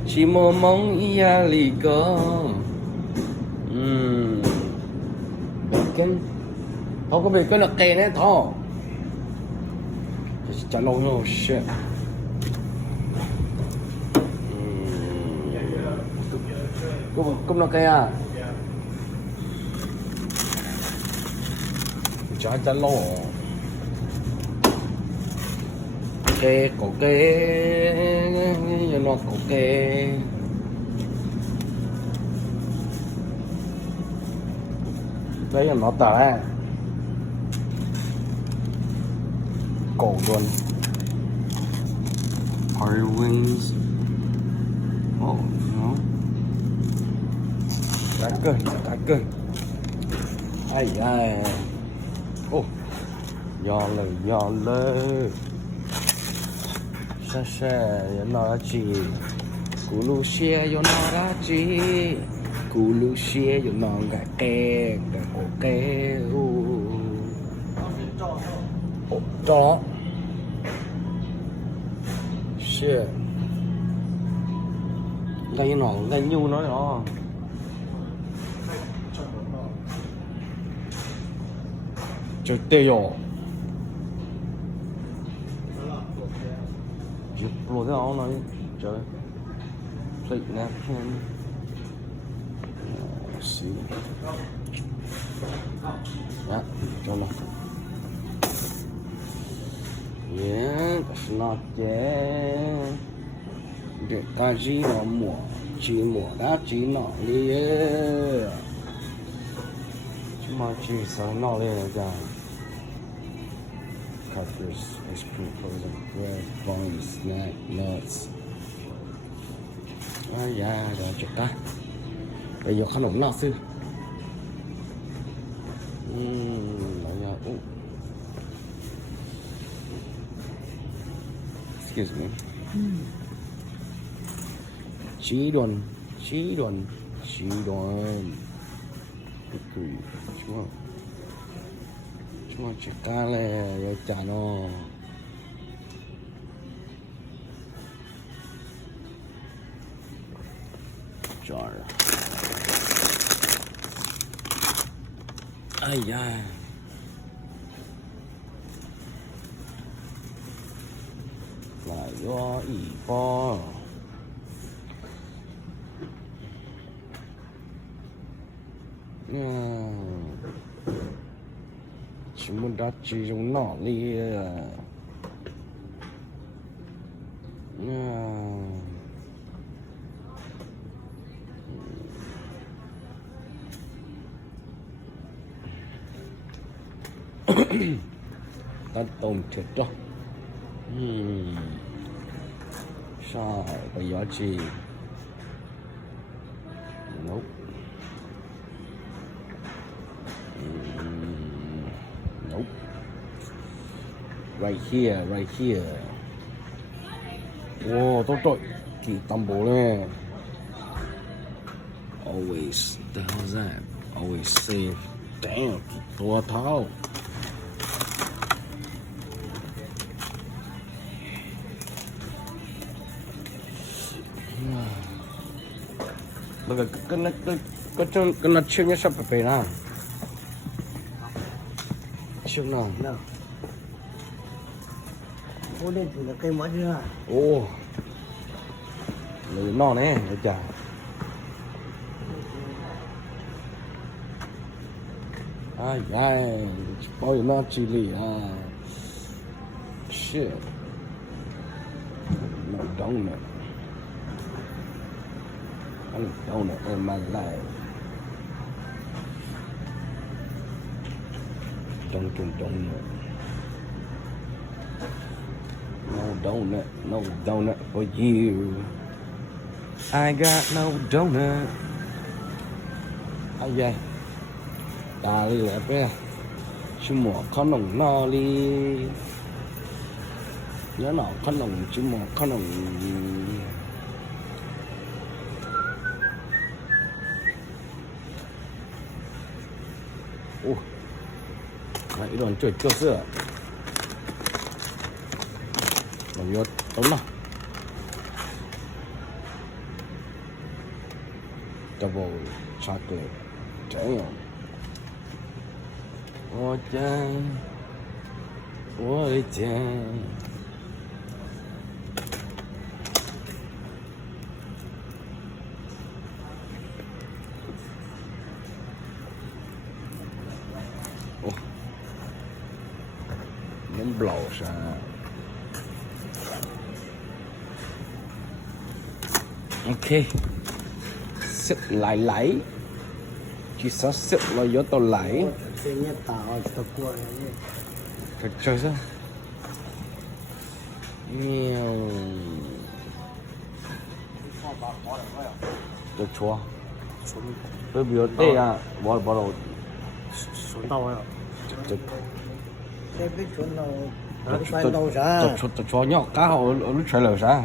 chỉ mơ mong ia lì cơ cái không có việc cái là kề đấy thôi chả lâu nữa shit cũng là cái à chả lâu kê cổ kê nó cổ kê đấy là nó tả cổ luôn Party wings oh no đã cơn ai ai oh do lời xa xa nó đã chỉ cú lu xe do nó đã chỉ cú lu xe do nó gà kê gà cổ kê đó shit gây nó gây nhu nó đó 절대요 lùi cái áo này trời xịn nè xí đó cho nó yeah that's not yeah được cái gì nó mùa chỉ mùa đã chỉ nó đi chứ mà chỉ sao nó lên ra crackers, ice cream, frozen bread, buns, snack, nuts. Yeah, rồi chụp ta. Bây giờ khăn nóng nào xưa. Excuse me. Chí đoàn. Cuma cekal ya chano jar ai da lại do ỉ po chỉ muốn đặt chỉ dùng nọ đi ta tôm chết đó sao bây giờ chỉ nope nope right here wow tốt rồi kỳ tâm bố này always the hell's that always safe damn tua thao bây giờ cái nó chiêu nhá sắp phải na chiêu nào ô lên thì là cây món chưa ô lời non này để chả ai ai bao giờ nó chỉ lì shit no donut I need donut in my life. Dunkin' Donut. No donut for you. I got no donut. Ai vậy? Ta đi lại bé. Chứ mùa con nồng no đi. Nhớ nọ con nồng chứ mùa con nồng. Đấy, đòn chuột cơ sữa vô đúng không? Double chocolate. Damn. Ôi cha. Ôi cha. Nó blow ra. Ok. Sức lại lấy. Chỉ sợ sức là vô tao lấy. Thật trời sao? Nhiều. Được chúa. Tôi biểu đây à, bỏ đầu. Xuống tàu rồi. Tôi chúa nhỏ cá họ ở lúc trời lở ra.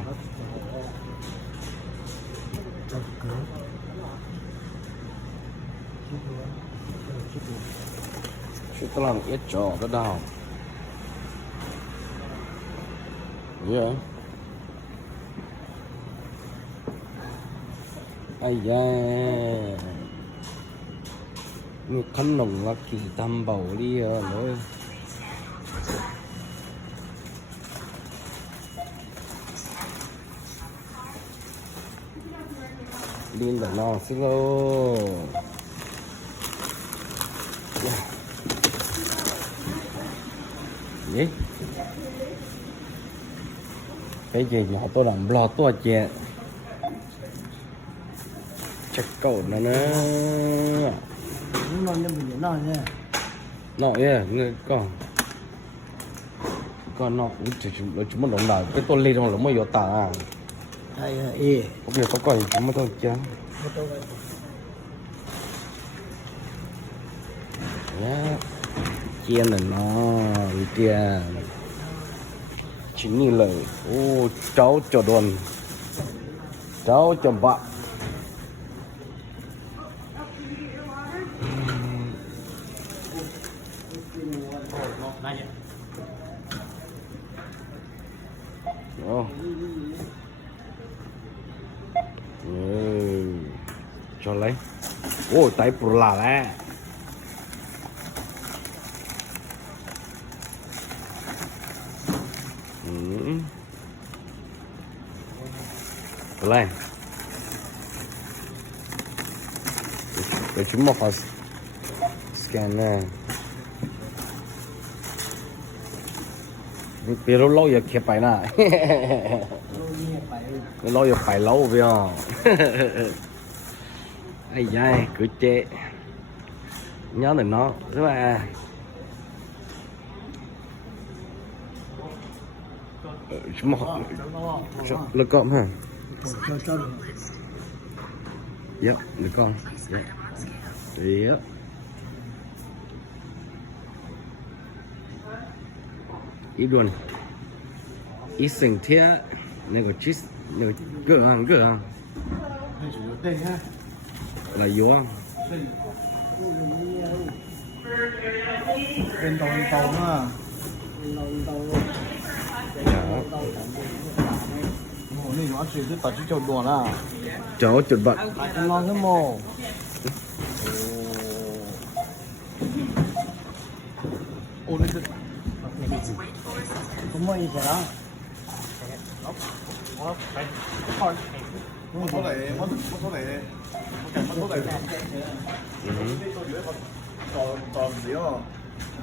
Chứ tôi làm ít trò đó đâu. Yeah. Ai da. Người khăn nồng là kỳ tâm bầu đi rồi. Điên là nó xin lô. Gì? Cái gì nhỏ tôi làm lo tôi chè. Chắc cậu nó nữa. Nó như mình nó nha. Nó yeah, người con nó cũng chỉ chúng mình động đào cái tôi lên trong nó mới vô tả à. Hay ê. Có việc có coi chúng mới tôi chứ. Yeah. Chia là nó chia chính như lời ô cháu cho đồn cháu cho bạn cho lấy ô tay bù là đấy lên để chúng ta phải scan này bị lâu giờ kẹp phải nè lâu giờ phải lâu vậy à ai da cứ chê nhớ đến nó rất là chúng ta lực cộng ha yep lực cộng yep ít luôn ít sinh thiết này có cheese này cửa hàng là vô ăn bên tàu ha này nó chỉ biết tao chỉ cho đùa là cháu chuột bận ăn ngon cái mồ ô đây Cũng mới vậy đó. một số này còn gì không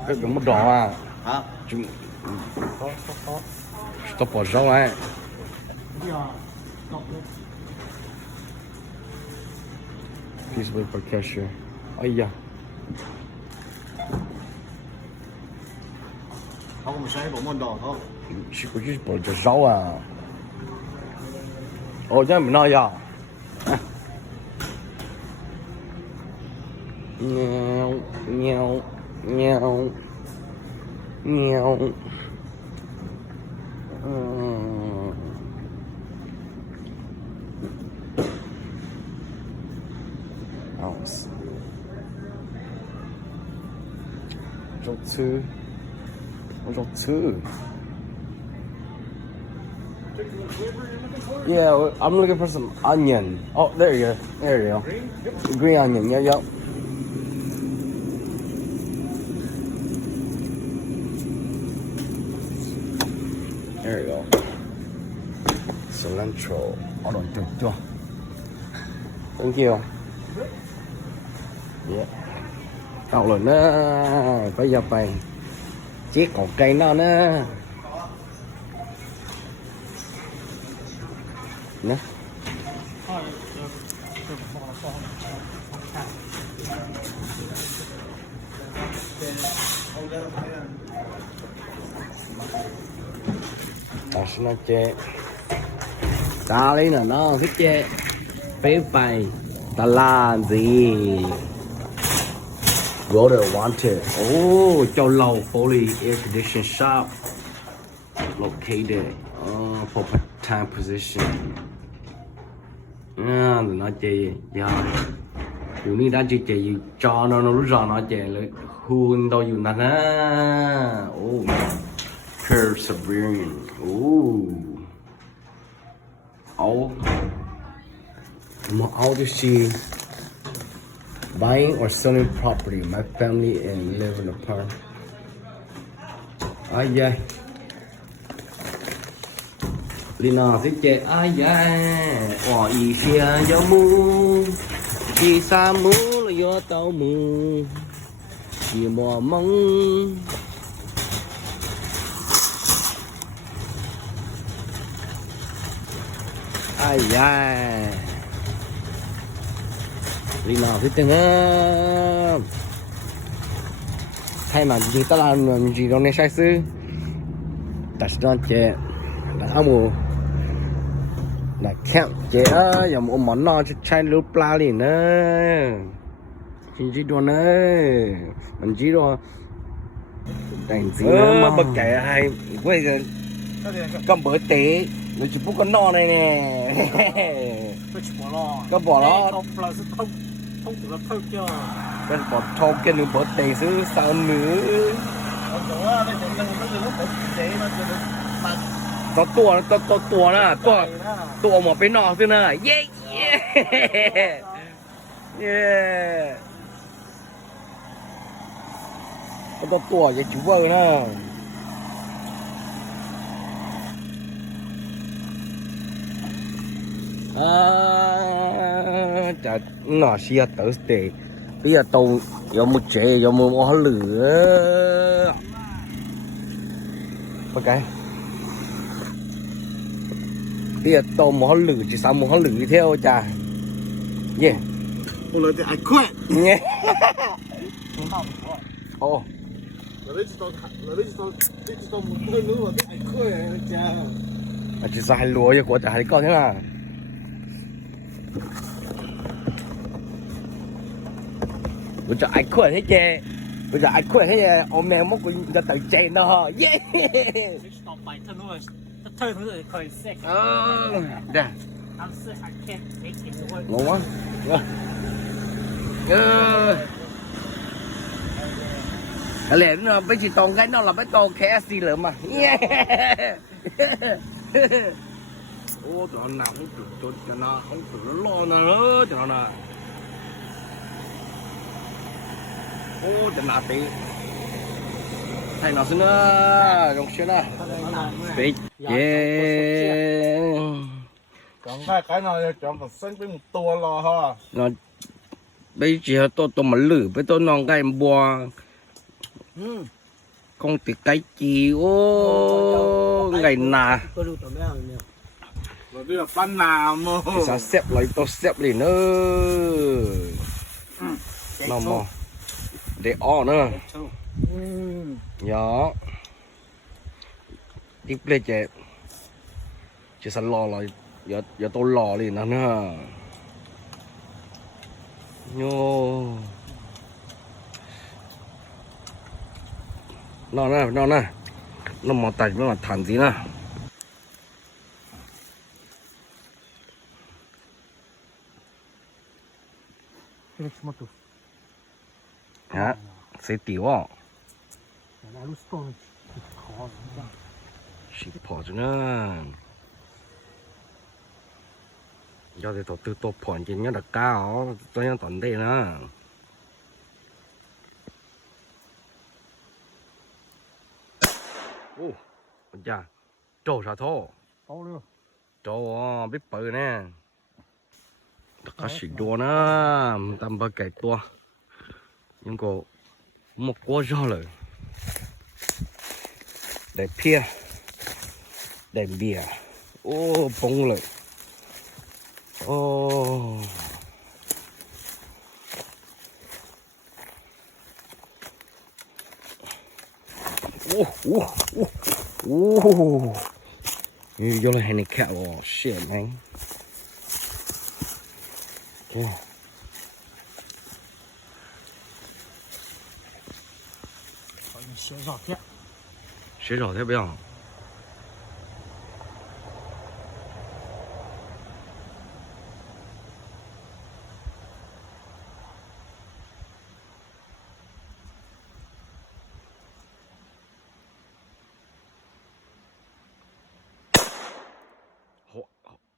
cái mất đỏ à hả chúng tao bỏ rau ấy peaceful for cashier ây da không có sai bộ môn đỏ thôi chỉ có chỉ bỏ cho rau à ồ chứ mình nói à nheo nheo nheo nheo 좋지 좋지 Yeah, I'm looking for some onion. Oh, there you go. There you go. Green onion. Yeah, yep. There you go. Cilantro. Hold on, do. Thank you. Yeah. Cậu rồi nó bây giờ phải chiếc cỏ cây nó nè. Nè. Nó chê ta lấy là nó thích chê phế bài ta làm gì Rotor wanted. Oh, Châu Lâu Foley air condition shop located for part-time position. Nó chê yeah. Dù ní đã chê gì cho nó lúc rồi nó chê lại hôn đâu dù nè. Oh, persevering. Oh, how does she buying or selling property? My family and live in a apartment. Ai da. Lina thích chơi ai da. Ồ ý xia gió mu. Chỉ xa mu là gió tàu mu. Chỉ mò mong. Ai da. Lina thích chơi ngâm. Thay mà chỉ ta làm gì đâu nên sai sư. Ta sẽ nói chơi. Đã mù. Là kẹo chế á, giờ một món no cho chai lúa pla liền á. Chỉ đồ nữa. Mình chỉ đồ. Cảnh gì nữa mà. Bật kẻ hay. Quay giờ. Con bữa tế. Nó chỉ bút con no này nè. Con bỏ nó. Con bỏ nó thông từ nó thông chưa. Con bỏ thông cái nữa bữa tế xứ sao nữa. Có tua nó tua nè, tua một bên nọ thế nè. Yeah yeah. Yeah. Có tua vậy chú vợ nè. Chả nó xia tới tệ. Bây giờ tàu có một chế, có một hoa lửa. Ok. Bây giờ tàu một hoa lửa chỉ sao một hoa lửa theo chả. Yeah. Ủa là ai quét. Nghe. Ồ. Là biết tao một cái nữa mà ai quét cha. Chỉ sao hai lúa của chả hai con thế nào. Bây giờ ai quét thế chè. Bây giờ ai quét thế chè. Ông mẹ mốc của người ta chạy nó. Yeah. Thôi rồi khởi xe. Đây. Ăn sữa hạt kem mấy tiền thôi. Ngon quá. Lẽ nó bây giờ toàn cái nó là mấy con KFC lợn mà. Ô tụi nó nằm tụi nó không tụi nó lo nữa tụi nó. Ô tụi nó tí. Thầy nó xin nữa, đồng xuyên à. Bị. Yeah. Chọn cái nào chọn một xanh với một tua lo ha. Nó bây giờ tôi mà lử với tôi non cái em bùa. Không thì cái chi ô ngày nào. Rồi bây giờ pan nào mà. Sao xếp lại tôi xếp liền nữa. Nào mà. Để o nữa. Dạ. Tiếp lên chị. Chị sẽ lo lại. Giờ tôi lo liền nữa nữa. Nhô. Nó nè. Nó mò tay với mặt thẳng gì nè. Hả? Sẽ tiểu à? Chỉ bỏ cho nó. giờ thì tổ tư tổ phòn chỉ nhớ đặc cao tôi nhớ toàn đây nữa ô chà trâu sao thô Có luôn. trâu biết bự nè đặc cá xịt đua nữa tầm bờ cày tua nhưng có một quả giò rồi để pia để bia ô bông rồi ô ô ô ô ô vô là hành kẹo oh shit man okay Có những xe giọt thế. sẽ rõ thế bây giờ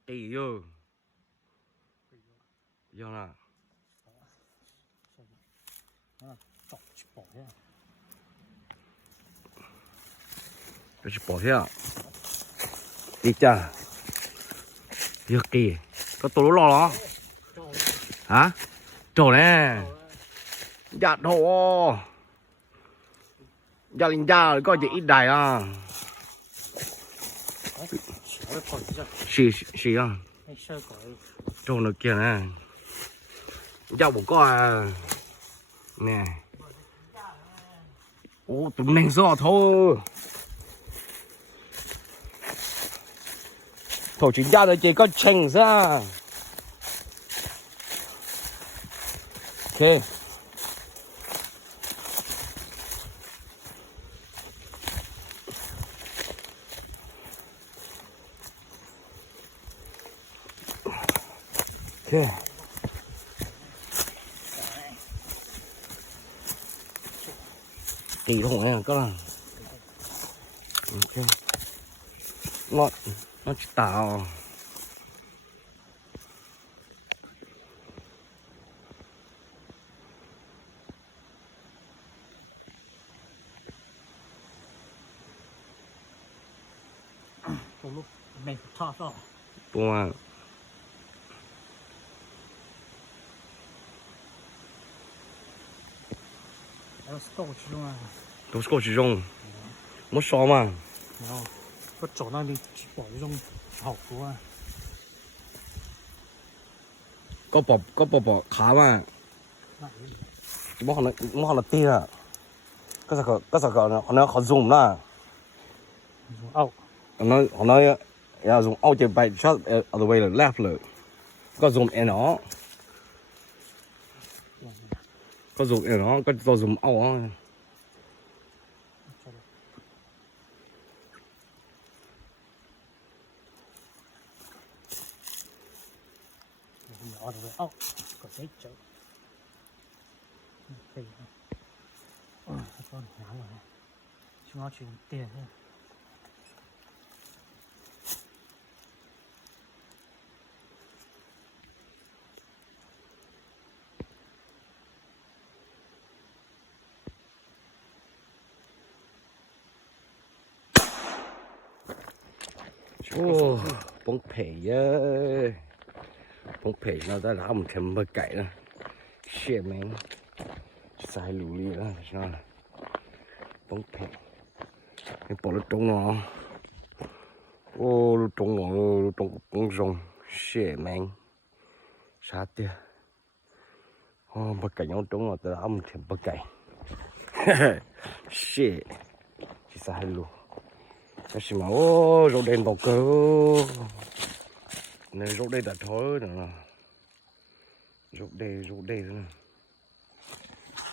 đi vô vô nè Chọc chỉ bỏ thế. cái chỉ bỏ thế à đi cha vô kỳ có tổ lo đó hả trổ nè dạ thổ dạ linh gia có gì ít đài à Nó còn gì? xì à Hay sơ cõi. trổ nữa kia nè dạ bố có à nè ô tụi mình rõ thôi thổ chính gia rồi chỉ có chênh ra ok ok kỳ không này có là ok nó chỉ tạo Có lúc mình thọ thọ. đúng không Nó có chỉ luôn à.都是过去用没烧嘛 Nó có chỗ nào đi chỉ bỏ trong học của à. có bò khá mà Lại bó nó tia có sao nó khó dùng đó ốc. nó ya dùng ốc chỉ bay shot other way là left rồi có dùng em nó có dùng em nó có dùng ốc á Nhỏ rồi ốc. Có giấy chữ. Đây. Con nhỏ rồi. Chúng nó chuyển tiền thôi. ô bóng phể ơi bóng phể nó ra làm thêm bơ cải nữa shit man sai lù đi đó sao bóng phể cái bỏ nó trống nó ô nó trống nó trống bóng rồng shit man sao tia ô bơ cải nhau trống nó ra làm thêm bơ cải shit chỉ sai lù cái gì mà ô rau đen bầu cơ này rau đen đã thối nữa rau đen nữa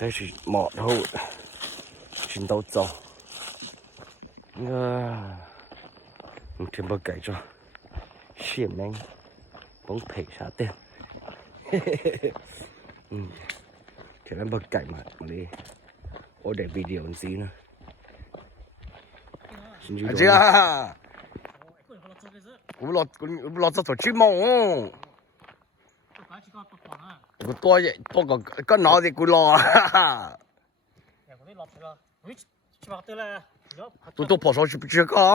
đây chỉ mọt thôi xin tao cho mình thêm bơ cải cho xiêm nhanh bóng thể xả tiền thì làm bơ cải mà đi ô để video làm gì nữa 아지야 우리 로 저저 칠몽 กูตัวก็นอนสิกูรอ nhà của nó lọt rồi ui chỉ bảo tôi là nhớ ตัวพอสอบชื่อก็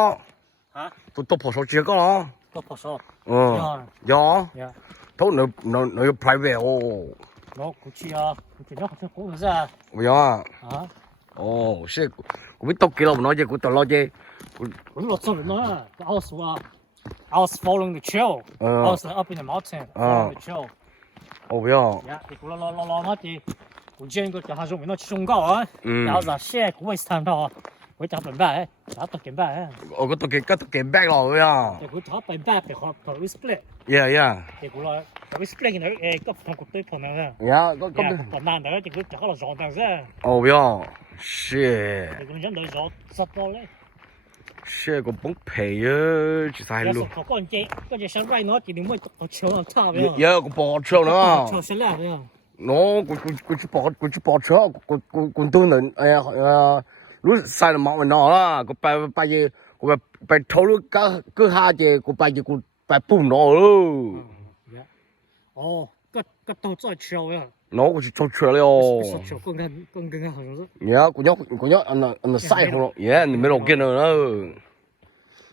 hả ตัวพอสอบชื่อก็ tôi bỏ số ยอ dạ ทุกหนู private โอ้ nó cũng chỉ nó không có gì ra ยอ hả โอ้ใช่กูไม่ตกกี่เราน้อยเจกูตลอดเจ cũng lọt rồi nó I was following the trail I was up in the mountain following the trail โอ้ยอ dạ thì cũng lo nó thì cũng trên cái hàng dùng nó trung cao á然后là xe cũng waste time đó với tập bên bài đã tập kiếm bài โอ้ก็ตกเกมแบกหรอกยอ thì cũng tập bên bài thì họ thổi split เย่ thì cũng là thổi split này cái thằng cũng tới phần này ยอก็ còn nan đấy thì cũng chắc là giòn đằng ra โอ้ยอใช่ thì cũng nhắm tới giòn sắp bao đấy ใช่กูป้องเพย์จะใส่ 要 ลู 是 ก เขาก่อนเจ๊ก็จะสั่งไรเนาะทีนี้ไม่ต้องเชื่อท่าไป เยอะกูปอเชื่อนะ เชื่อเสร็จแล้วเนี่ย no กูจะปอเชื่อกูตัวหนึ่งรู้ใส่หมอกมันนอละกูไปทะลุก็หาเจกูไปปุ่มนอเลย 哦ก็ต้อง再เชื่อ呀 no กูจะ做出来了说เชื่อ更好像是 yeah กู要อันใส่ของเรา yeah 你没落见了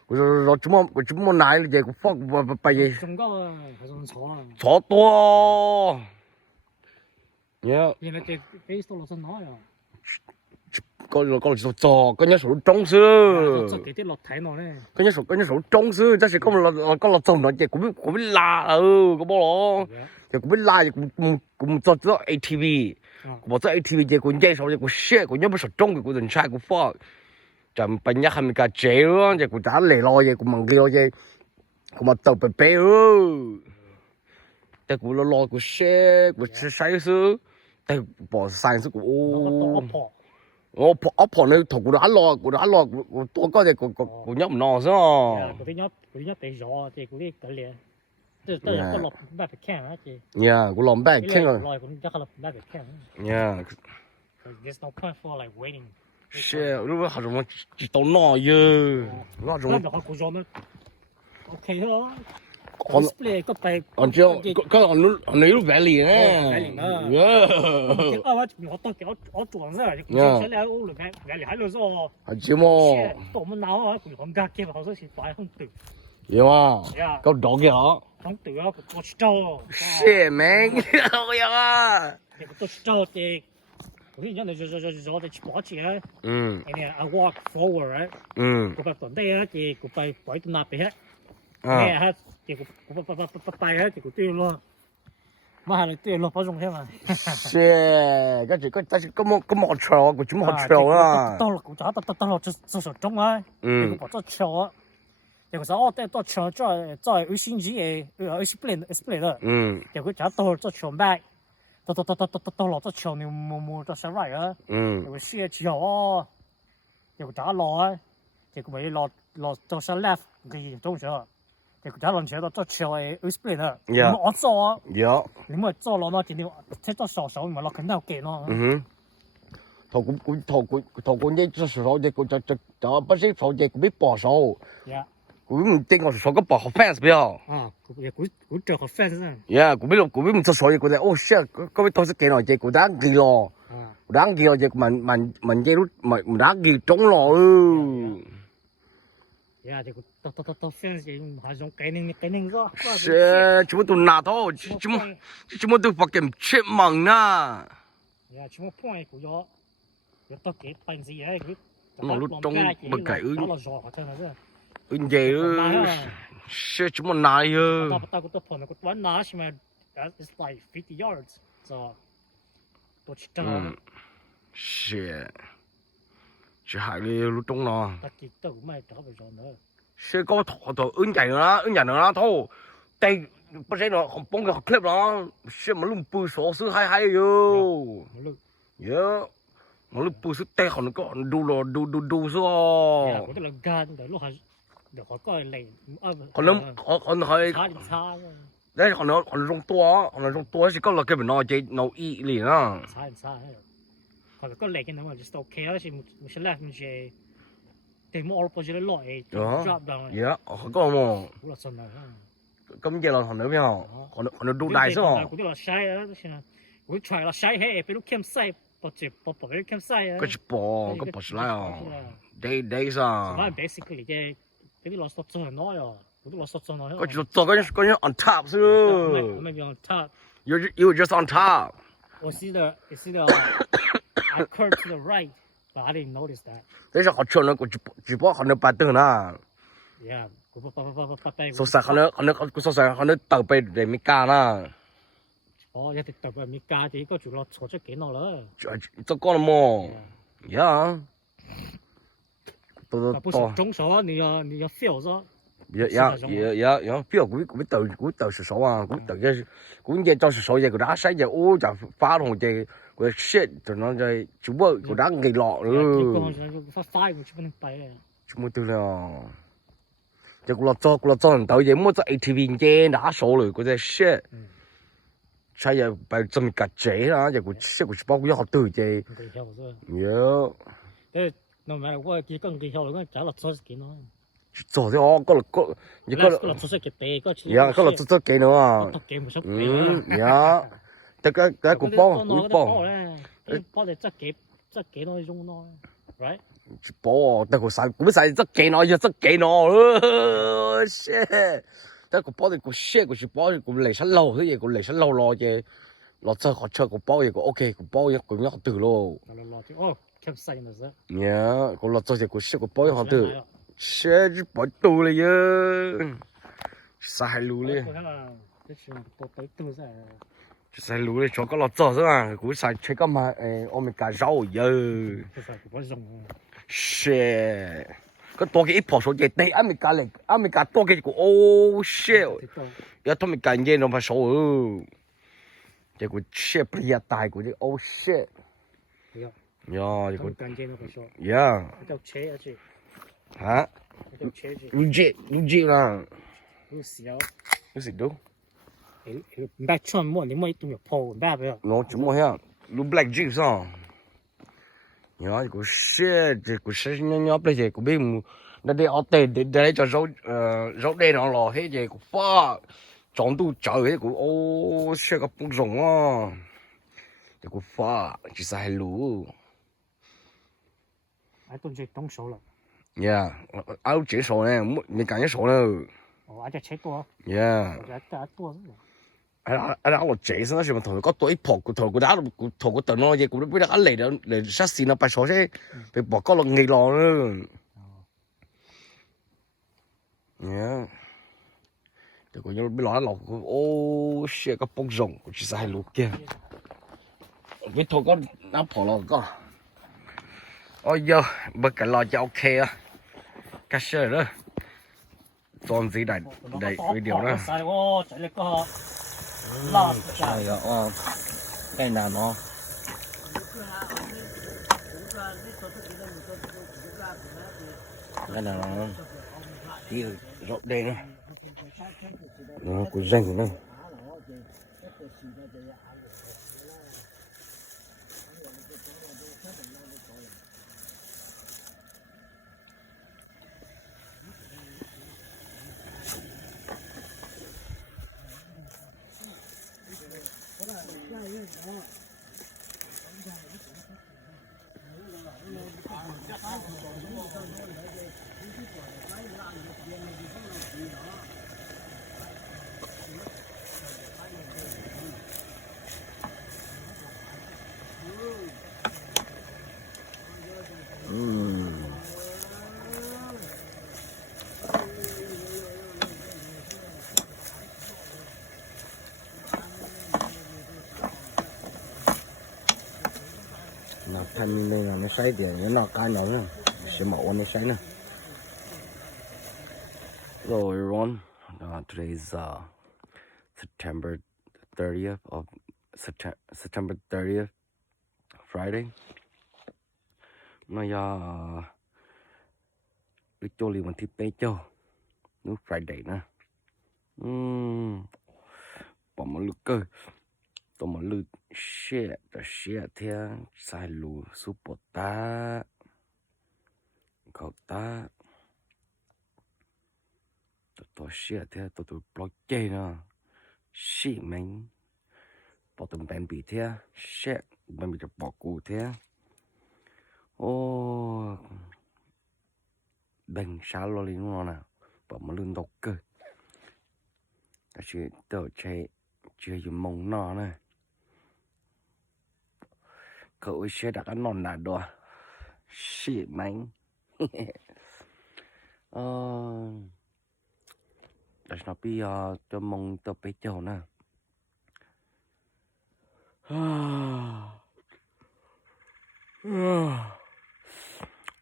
กูจะมาไหนเลยเจกูฟังไป 中高啊还是错啊错多 yeah 因为这飞到了真好呀 có trò có nhớ số trong sư 这给的落台呢嘞 có nhớ số trong sư chắc sẽ có là chồng nó chị cũng biết la có bao lo chị cũng biết la chị cũng cho ATV cũng bảo cho ATV chị cũng dây số chị cũng share cũng nhớ biết số trong của tình trai của phật chẳng phải nhắc mình cả chế luôn chị cũng đã lề lo chị cũng mong kêu chị cũng mà tàu bể bể chị cũng lo cũng share cũng sai sư chị bỏ sai sư cũng ô ốc phò này thằngกูđã lo tôi có thểกูnhớ mình nó sao của tôi nhớ bị rõ thì của cái liền tức là có lọc ba phải khen á chị yeahกูlòm bag khen rồi rồi cũng chắc là ba phải khen yeah there's no point for like waiting shit lúc đó họ dùng chỉ tao nọ chứ nó dùng nó cũng rõ nữa ok thôi còn display có phải còn chưa có còn nếu vẽ lì nè yeah cái nó to kéo ở chuồng ra thì cũng sẽ lấy ô được cái lại rồi rồi hả chứ mò tổ mình nào á cũng không gạt kia mà họ sẽ phải không tự hiểu à câu đó kìa không tự á cũng có trâu shit man oh yeah thì cũng có trâu thì cũng như này rồi thì bỏ chị á anh này I walk forward á cũng phải tuần đây á thì cũng phải bỏ tuần nàoไปhết nghe hết thì cũng phải hết thì cũng tiêu luôn mà hai tiêu luôn bao dung thế mà shit cái chỉ có một trò của chúng một trò á tao là cũng chả tao là cho trong á thì cũng bỏ cho trò á thì cũng sao tao trò cho ở sinh gì ở explain đó thì cũng chả tao cho trò back tao là cho trò nhiều mua cho sao vậy á thì cũng share trò thì cũng chả lo á thì cũng phải lo cho sao left cái gì trong chỗ thì cũng chả làm chuyện đó cho trò explain đó mà ở cho dạ 你咪做咯咯，今天睇咗手咪落緊都有幾咯。頭管啲做手隻就不識手隻佢bỏ手，佢唔定我手個bỏ好 fans 表。啊，佢着個 fans 啊。yeah 佢唔做手嘢，佢哋哦 shit，嗰邊多識幾耐隻，佢打幾咯，打幾隻問隻都唔打幾種咯。yeah 就到 fans 用係用概念個。是，全部都拿到，全部都 fucking chipmunk 呐。yeah 全部 point 佢咗，又多幾分子嘢佢。我都中不計打落咗真係真。嘢咯，是全部拿嘅。但佢都 point 佢揾拿係咪 ？It's like 50 yards，就多幾張。是，只係你路中咯。但係都唔係打唔咗呢。是個頭恩人啦，頭，但不是咯，紅幫佢 clip 咯，是咪路不熟是還有，有，我路不是帶好那個ดู是哦。我哋兩間但係路係，又學個嚟，可能係，差，但係可能用多是個落嘅唔攞只攞意嚟啦。差，佢個嚟嘅咁啊，just OK 啊，是冇事啦，唔係。thì mua all position loại drop down yeah có mà cũng là sân này 咁嘢落同你邊行，可能都大咗，嗰啲落晒啊，先會除落晒喺，俾都 camp 晒，博住博俾都 camp 晒啊。嗰隻波，嗰波出嚟啊，day 上，反正 basically 嘅，嗰啲落索進嚟攞啊，嗰啲落索進嚟。嗰隻做嗰隻 on top 先咯，maybe on top。You just on top。我記得I curved to the right, but I didn't notice that. 這是好吃呢，嗰隻波可能擺凳啦。Yeah，不，所以可能豆被你咪加啦。哦，一啲豆被咪加啲，嗰條落坐出幾耐啦。做過了麼？呀，多。不是中手，你要 feel 咗。要 feel 嗰豆是手啊，嗰豆嘅嗰嘢就是手嘢，嗰打細嘢我就發紅嘅，嗰 shit 就攞就全部嗰打危落咯。發唔出不能擺啊。全部對啦。就嗰落做人豆嘢，冇做 ATV 嘅打手嚟嗰隻 shit。ใช่ยังไปจะมีกัดเจ๋นะอย่างกูเชื่อกูจะบอกกูอยากตื่นเจ๋เยอะแต่นั่นหมายว่ากี่ก็กี่เท่าเลยก็จะหลับซ้อนกี่น้อย做啲我ยังก็หลับซ้อนกี่ปีก็ยังก็หลับซ้อนกี่น้อยตกเกมไม่ชอบยังแต่กูป้องป้องเลยจะ幾น้อย鐘น้อย right ป้องแต่กูไม่ใส่จะ幾น้อยจะ幾น้อยshitแต่กูป้องกู shit กูจะป้องกู嚟新路啲嘢กู嚟新路落嘢落真學出กูป้อง嘢กู OK กูป้อง嘢กู一個對咯哦 camp site 咪啫呀กู落真嘢กู shit กูป้อง一個對shit 就擺到嚟呀晒路咧晒路咧坐個落真啊กู晒出個嘛我咪介紹呀shit個多嘅一婆數嘢地，阿咪多嘅個 oh shit，有同咪間嘢弄把數，這個 shit 不一大個啲 oh shit，呀，這個間嘢弄把數，呀，就車一住，嚇，就車住，唔知啦，有時候，有時都，唔得穿冇你冇都要鋪，唔得俾我怎麼樣，你 black jeans 啊？呀，這個 shit，這個 shit 你不這個別唔，那啲我哋就肉地上落去這個花，撞到走這個哦 shit 個不中啊，這個花其實係路，哎，都最懂手了，呀，我接手呢，沒感覺手了，哦，而且車多，呀，得多。我這身是咪同佢嗰對婆，同佢打同佢等我嘢，佢都俾佢嚟殺線啊，白錯啫，俾婆嗰落危浪啦。呀，就佢要俾落一落，哦 shit 個崩鬆，其實係路嘅。俾同個阿婆落個，哎呀，乜嘅落就 OK 啊，加些啦，裝子嚟video啦。晒喎，仔你個。哎呀，哇，太難咯！太難咯，啲肉地咧，我估扔咧。Nó thanh đây là nó xoay tiền nó cá nhỏ nữa sẽ mẫu nó xoay nữa. Hello everyone, today is September 30th of September 30th Friday. Nó giờ đi cho liền một thịt bê cho nó Friday nè. Bỏ một lúc cơ. Tôi mà lưu share theo sai lù super ta cậu ta tôi xe thế tôi block chơi nữa xị mình bỏ tụi bạn bị thế xe bạn bị bỏ cụ thế ô bằng sao lo liền nó nè bỏ mà lưng độc cơ ta chỉ tớ chạy chưa dùng mông nó nè cậu sẽ đặt cái nón là đồ xị mình tại sao bây giờ cho mông tớ bé chầu nè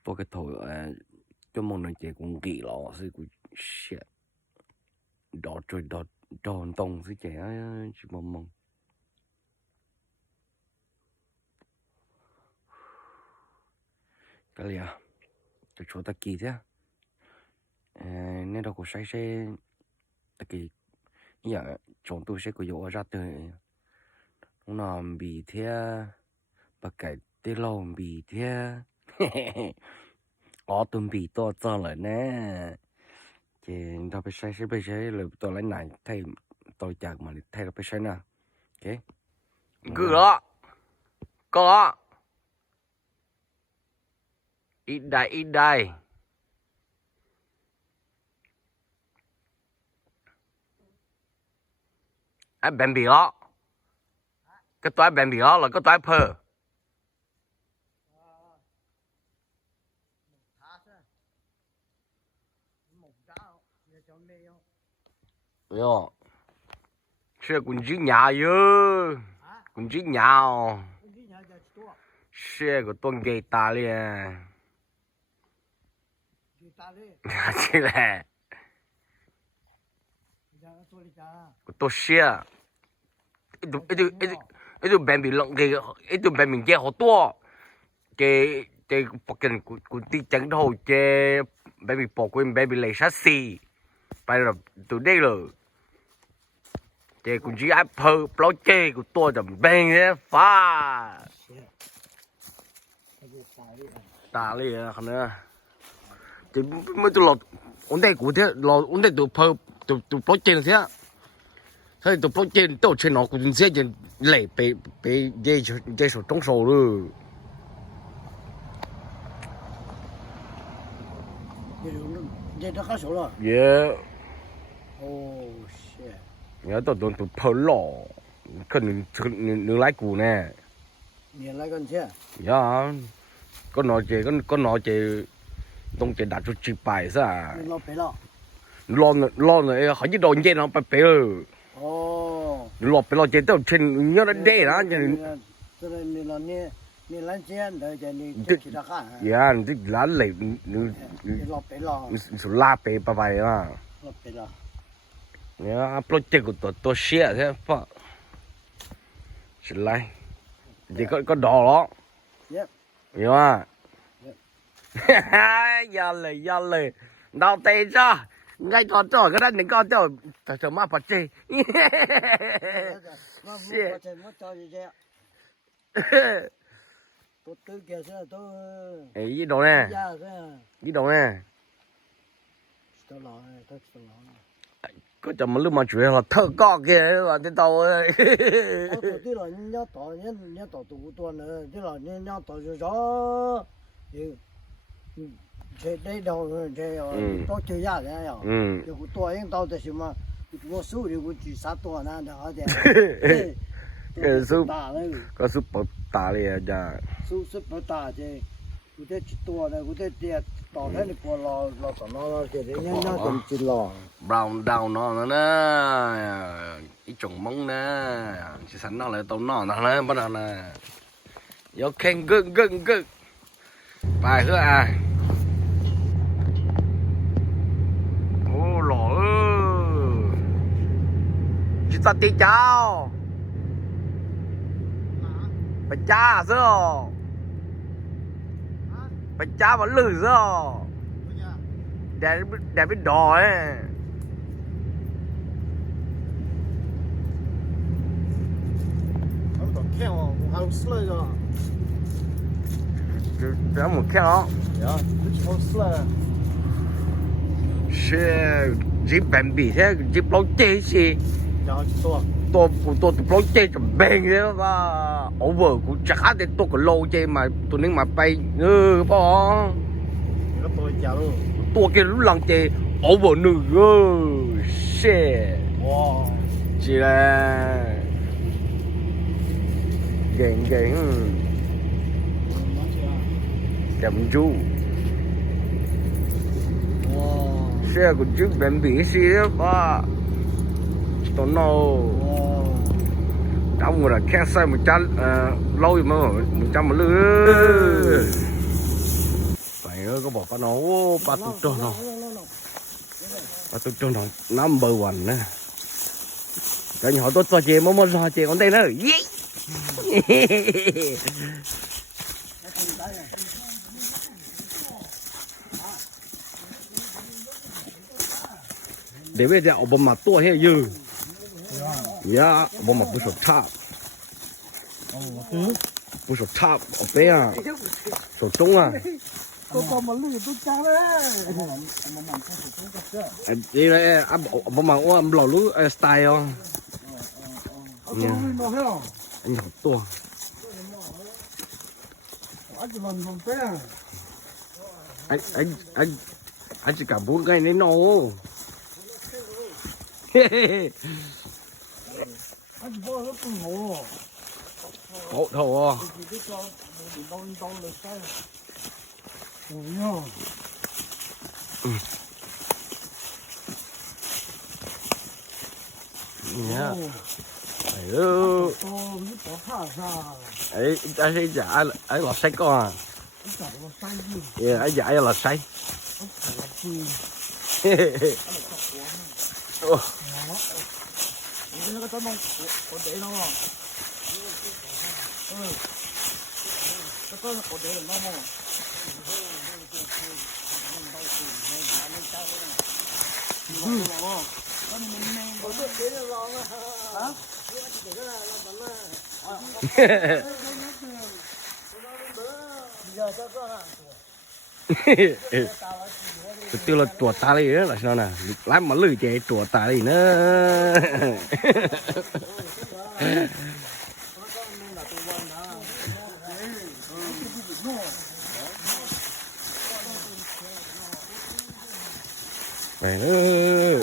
tôi cái thổi cho mông này chỉ cũng kỳ lọ chứ cũng shit đỏ trời đỏ tròn tông chứ trẻ chỉ mông cái gì à tôi chỗ ta kỳ thế nên đâu có sai xe ta kỳ giờ chọn tôi sẽ có dỗ ra từ nó bị thế bà cái tê lâu bị thế ở tụi bị to cho lại nè thì tao phải sai sẽ bây giờ là tôi lấy này thay tôi chặt mà thay nó phải sai nè ok cứ đó có ít đây anh bạn bị đó cái toái bạn bị đó là cái toái phơ yo xe cũng chỉ nhà ư cũng chỉ nhà xe của tôi gây ta liền chỉ là của tôi xe ít bạn bị lộng cái ít bạn mình ghé họ to cái bọc cái của tí chẳng đâu cái bạn bị bỏ quên bạn bị lấy sát xì bây giờ từ đây rồi cái cũng chỉ áp phơ bao chơi của tôi đầm bèn thế pha ta liền không nữa thì mới tôi lọt ổn định của thế lọt ổn định từ phơ từ bao chơi thế thế từ bao chơi tôi chơi nó cũng sẽ chơi lệ bị dây số trong số rồi dây nó khá số rồi yeah oh shit nhớ tôi phơ lọ cái nương lái cù nè nhìn lại con chưa dạ con nó chơi đông chơi đặt cho chip bài sao nó bé lọ lo này họ chỉ đồn chơi nó phải bé rồi lo bé lo chơi tôi trên nhớ đến đây đó cho nên là nè lăn chơi đời chơi nè chỉ là khác dạ thì lá lệ lo bé lọ số la bé bà bài à lo bé lọ nhớ project của tôi share thế phải lại chỉ có đỏ đó hiểu à giờ lời đào tê cho ngay con cho cái đó đừng con cho thật sự mà phải chơi ấy gì đồ nè gì đồ nè có cho mà lúc mà chủ yếu là thơ co kia là cái tàu ơi tí là nhớ tỏ tụ tuần nữa tí là nhớ tỏ gió chơi đây đâu chơi có chơi ra đấy nhở thì cũng tuổi những tàu thì mà có số thì cũng chỉ 3 tuổi nè đó thì cái số có số bự tả liền giờ số bự tả thì cũng thế chỉ tuổi này cũng thế tiền tỏ thế này của lò tỏ nó thì nhớ tầm chỉ lò brown down nó nè ít trồng mông nè chỉ sẵn nó lại tàu nó nè bắt đầu nè ok good bài thứ à ô lỏ chúng ta đi chào bà cha sao bà cha vẫn lử sao để biết đỏ ấy một khen đó. Ja, det är så. Shit. jeep bèn bì thế jeep lâu chê xì 然后就多， tôi lâu chê cho bèn thế mà over cũng chả để tôi cái lâu chê mà tôi nên mà bay bỏ 那个多加入， tôi cái lúc lần chê over nữa shit 哇， chỉ là geng chậm chú 哇， xe của chiếc bèn bì xì đó ba tôi nói 哇， trong người là khen sai 100 lâu mà 100 mà lư phải ơi có bỏ con nó ba tụt tròn nó ba tụt tròn nó number one nè cái nhỏ tôi chơi mà sao chơi con tay nó để bây giờ ông mà tua hay dư呀，我们不说差，不说差，我背啊，说中啊，都到马路都加了，哎，这个啊，我们我老路style 啊，你你好多，我就往东北啊，哎，只敢不跟你弄，嘿嘿嘿。我就帮他更好，好头啊！自己找当了山，不要，你看，哎呦，到你到塔上，哎，但是只哎老西哥啊，你找个山地，也哎老西，我找了地，嘿嘿嘿，哦，你那个怎么我得了嘛？这都是我得了嘛？tức là chuột ta đi đó là sao nè, lắm mà lười chạy chuột ta đi nữa. Vậy nữa.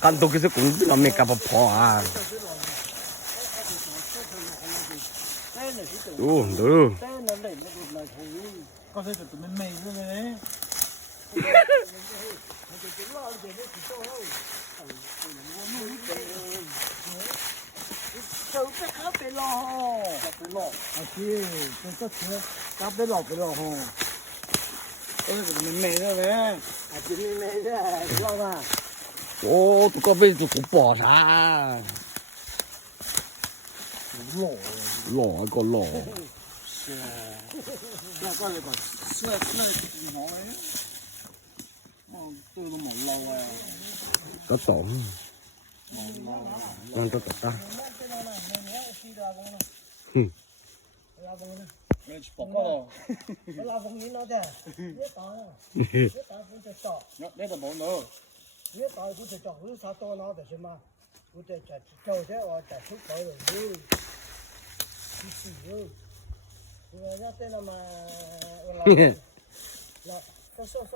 Kan tu kita cũng biết làm make up phò à. Được. có thể tụi mình mày rồi đấy sao cái cá bê lò à chứ cái cá bê lò hồ có thể tụi mình mày rồi đấy à chị mình mày đấy lo mà Ồ, tụi con bên tụi cũng bỏ ra. Lò con lò. là coi là sợi gì nói tôi nó mỏng lâu à Có tổng. Con tôi ta. bỏ có nó là vùng nó thế biết tao cũng sẽ chọn đây là món nữa biết tao cũng sẽ chọn lúc sao to nó để xem mà cũng sẽ chọn trâu thế hoặc chọn chút khỏi rồi đi xì rồi người ta tên là mà là cái số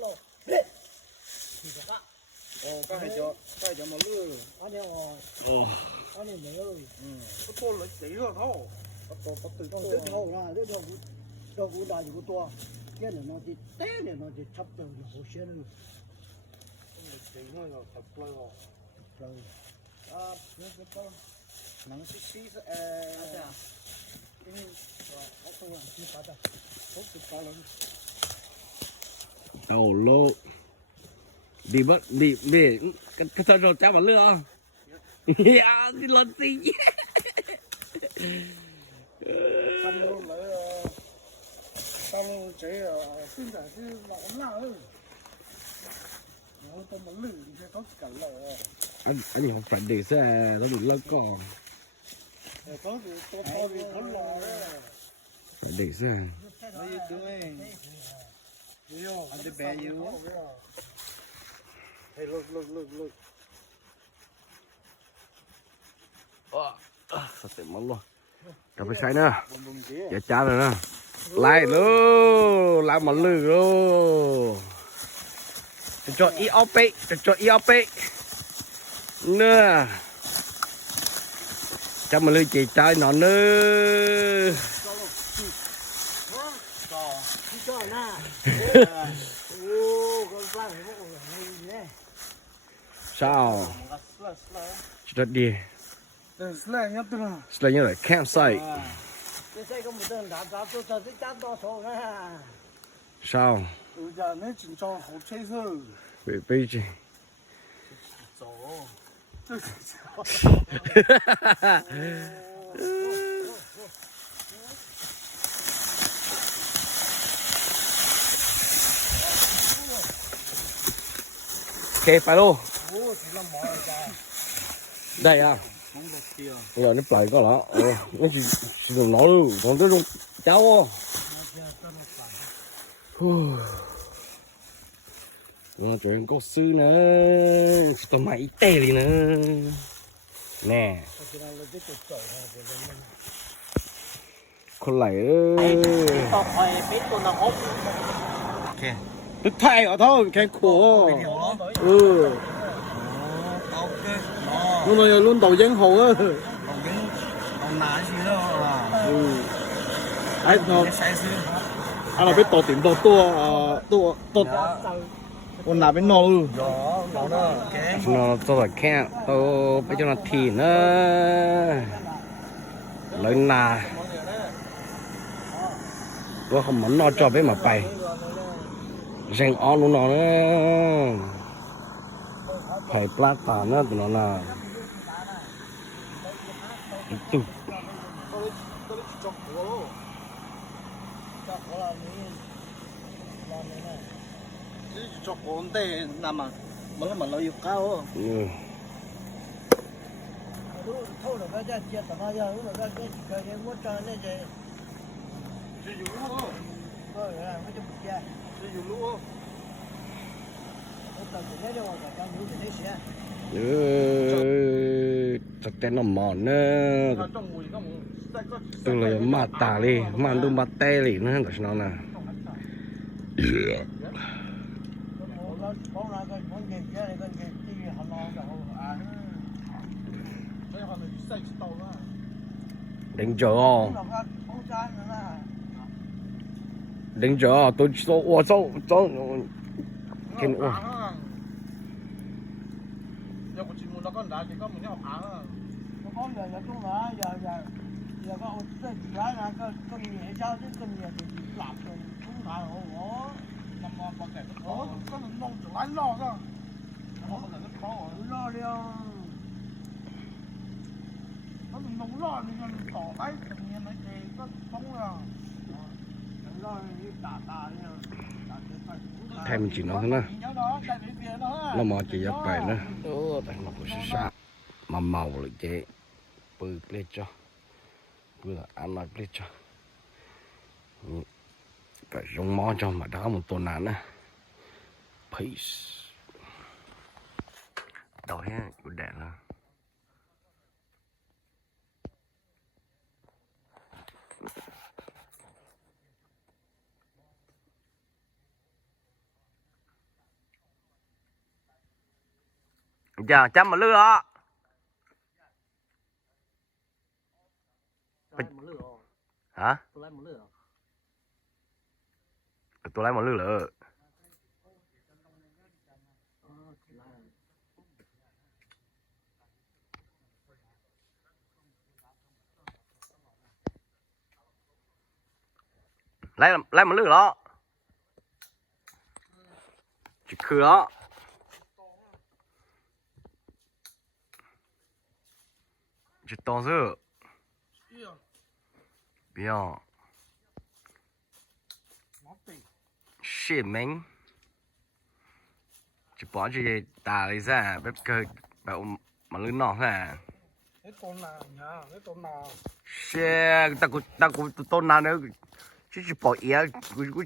nó thì các cái cho mà lư anh em anh em nhớ rồi cái tô lấy tí rồi thôi có từ đầu ra cái đầu cũng đại cũng to cái này nó chỉ té này nó chỉ thấp từ nó hồ xuyên rồi tí thôi rồi thật play rồi rồi nó cái to nắng xí Đầu lô. Đi bắt đi cái thợ rồi cháu vào lửa không? dạ thì lần gì Tâm luôn lại tao chỉ sinh sản sư lão nào ấy. Nó tao mà lử thì có cả lọ. anh học phải để xe nó bị lơ cò Có thì to thì có lọ đấy. phải để xe What are you doing? On the bed, you? Hey, look. sao tiền món luôn cà phê say nữa dạ cha rồi nè lại luôn lại mà lư luôn cho i op nữa cho mà lư chị trai nó nữa Đi cho nè. Con plan thì nó còn gì nhé. sao chết đi Đừng slay nhá tôi nào. lấy như là campsite Cái xe có một tên đã tôi cho cái chát to số nè. sao Giờ nó chỉ cho hậu chế thôi. bị bị gì ok phải luôn đây à giờ nó play có lọ nó chỉ dùng nó luôn còn cái luôn cháu nó chuyện có sư nữa tao mày tê đi nữa nè con lại ơi tao phải biết con nào hốt Tức thay ở thôi, khen khổ. ừ Luôn rồi luôn đầu giang hồ á. ông nãy chứ đâu à Ai nó sai sư anh là biết tổ điểm tổ con nào biết nó ư. đó nó cái nó tôi là kẹo tôi bây giờ nó thì nó lớn là tôi không muốn nó cho bé mà bay rèn on luôn nó nữa phải plata nữa tụi nó là tụi Cho con tê nằm mà mà nó yêu cao. ừ. Thôi là cái chia tao bây giờ là cái mua trơn này chứ. Sử dụng luôn. Rồi là mấy chục kia. Sử dụng luôn. Tao chỉ thấy đâu cả trong những cái thế ừ. thật tên nó mòn nữa Trong mùi có một tức là mà tả đi mà đúng bắt tê đi nữa tại sao nè Bóng ra cái bóng gì kia này cái gì họ lo rồi à. Đây họ mình xây tàu đó. đánh chờ không Bóng ra nữa là. đánh chờ tôi cho cái nữa Giờ của chị muốn nó con đá chỉ có mình nhau phá thôi. Có giờ chúng nó giờ có cái lá là có nhiều sao chứ có nhiều thì làm rồi chúng ta hổ Nằm mòn bằng kẻ nó khó. Có mình mong chủ lái lo cơ. Nó không phải rất khó rồi. lo đi Nó mình mong lo nên mình tỏ cái tự nhiên này thì có không là lo đi tà nha. thay mình chỉ nói thế nè nó mò chỉ dập bài nữa tại nó có sát mà màu là chế bự plei cho bự là ăn nói plei cho cái giống mò cho mà đó một tuần nào nữa peace đầu hết của đèn rồi giờ chăm mà lư đó hả tôi lấy một lư lợ lấy một lư đó chỉ khử đó chỉ to rồi biết không shit man chỉ bỏ chỉ tà lấy ra bếp cơ bảo mà lươn nọ ha cái con nào nhá cái con nào shit ta cũng tôn nào nữa chỉ bỏ ý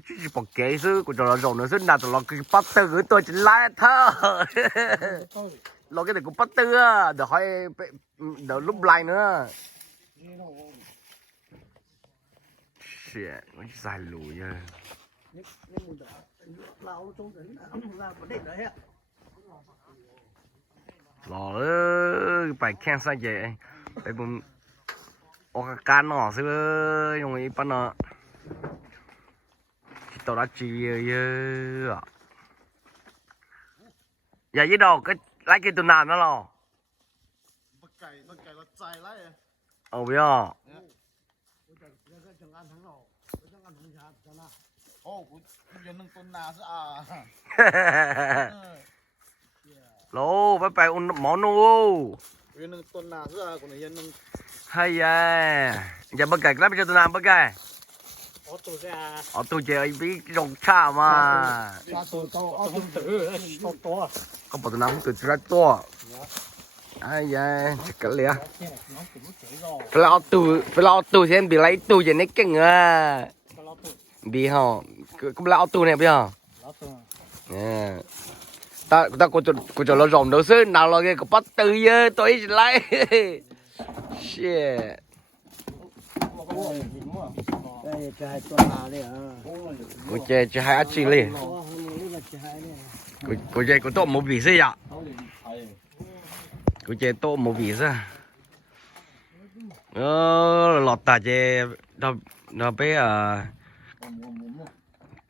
chỉ bỏ kế chứ của nó rộng nó rất là nó cái bắt từ tôi chỉ lái thơ nó cái này cũng bắt từ để hỏi để lúc lại nữa shit nó dài lùi nha lò ơi bài khen sao vậy bài bùm ô cái can nọ xưa dùng cái pan nọ tao đã chi giờ với đâu cái lấy cái tụi nào nó lo bắt cày là chạy lại ồ biết không ô cũng giờ nâng con nào chứ lô bye bye un món nô giờ nâng con nào chứ còn giờ nâng hay à giờ bắt cày lấy cho tụi nào bắt cày ở tôi chơi biết rồng cha mà có bao nhiêu năm tôi chơi to ai da chắc cái liền phải lo tu xem bị lấy tu gì nấy kinh à bị hả cũng lao tu này bây giờ ta có cho nó rồng đâu chứ nào là cái có bắt từ giờ tôi lấy shit đây trái con nào đấy à cô chơi hai chị liền cô chơi cô to một vị gì ạ cô chơi to một vị sao lọt ta chơi nó bé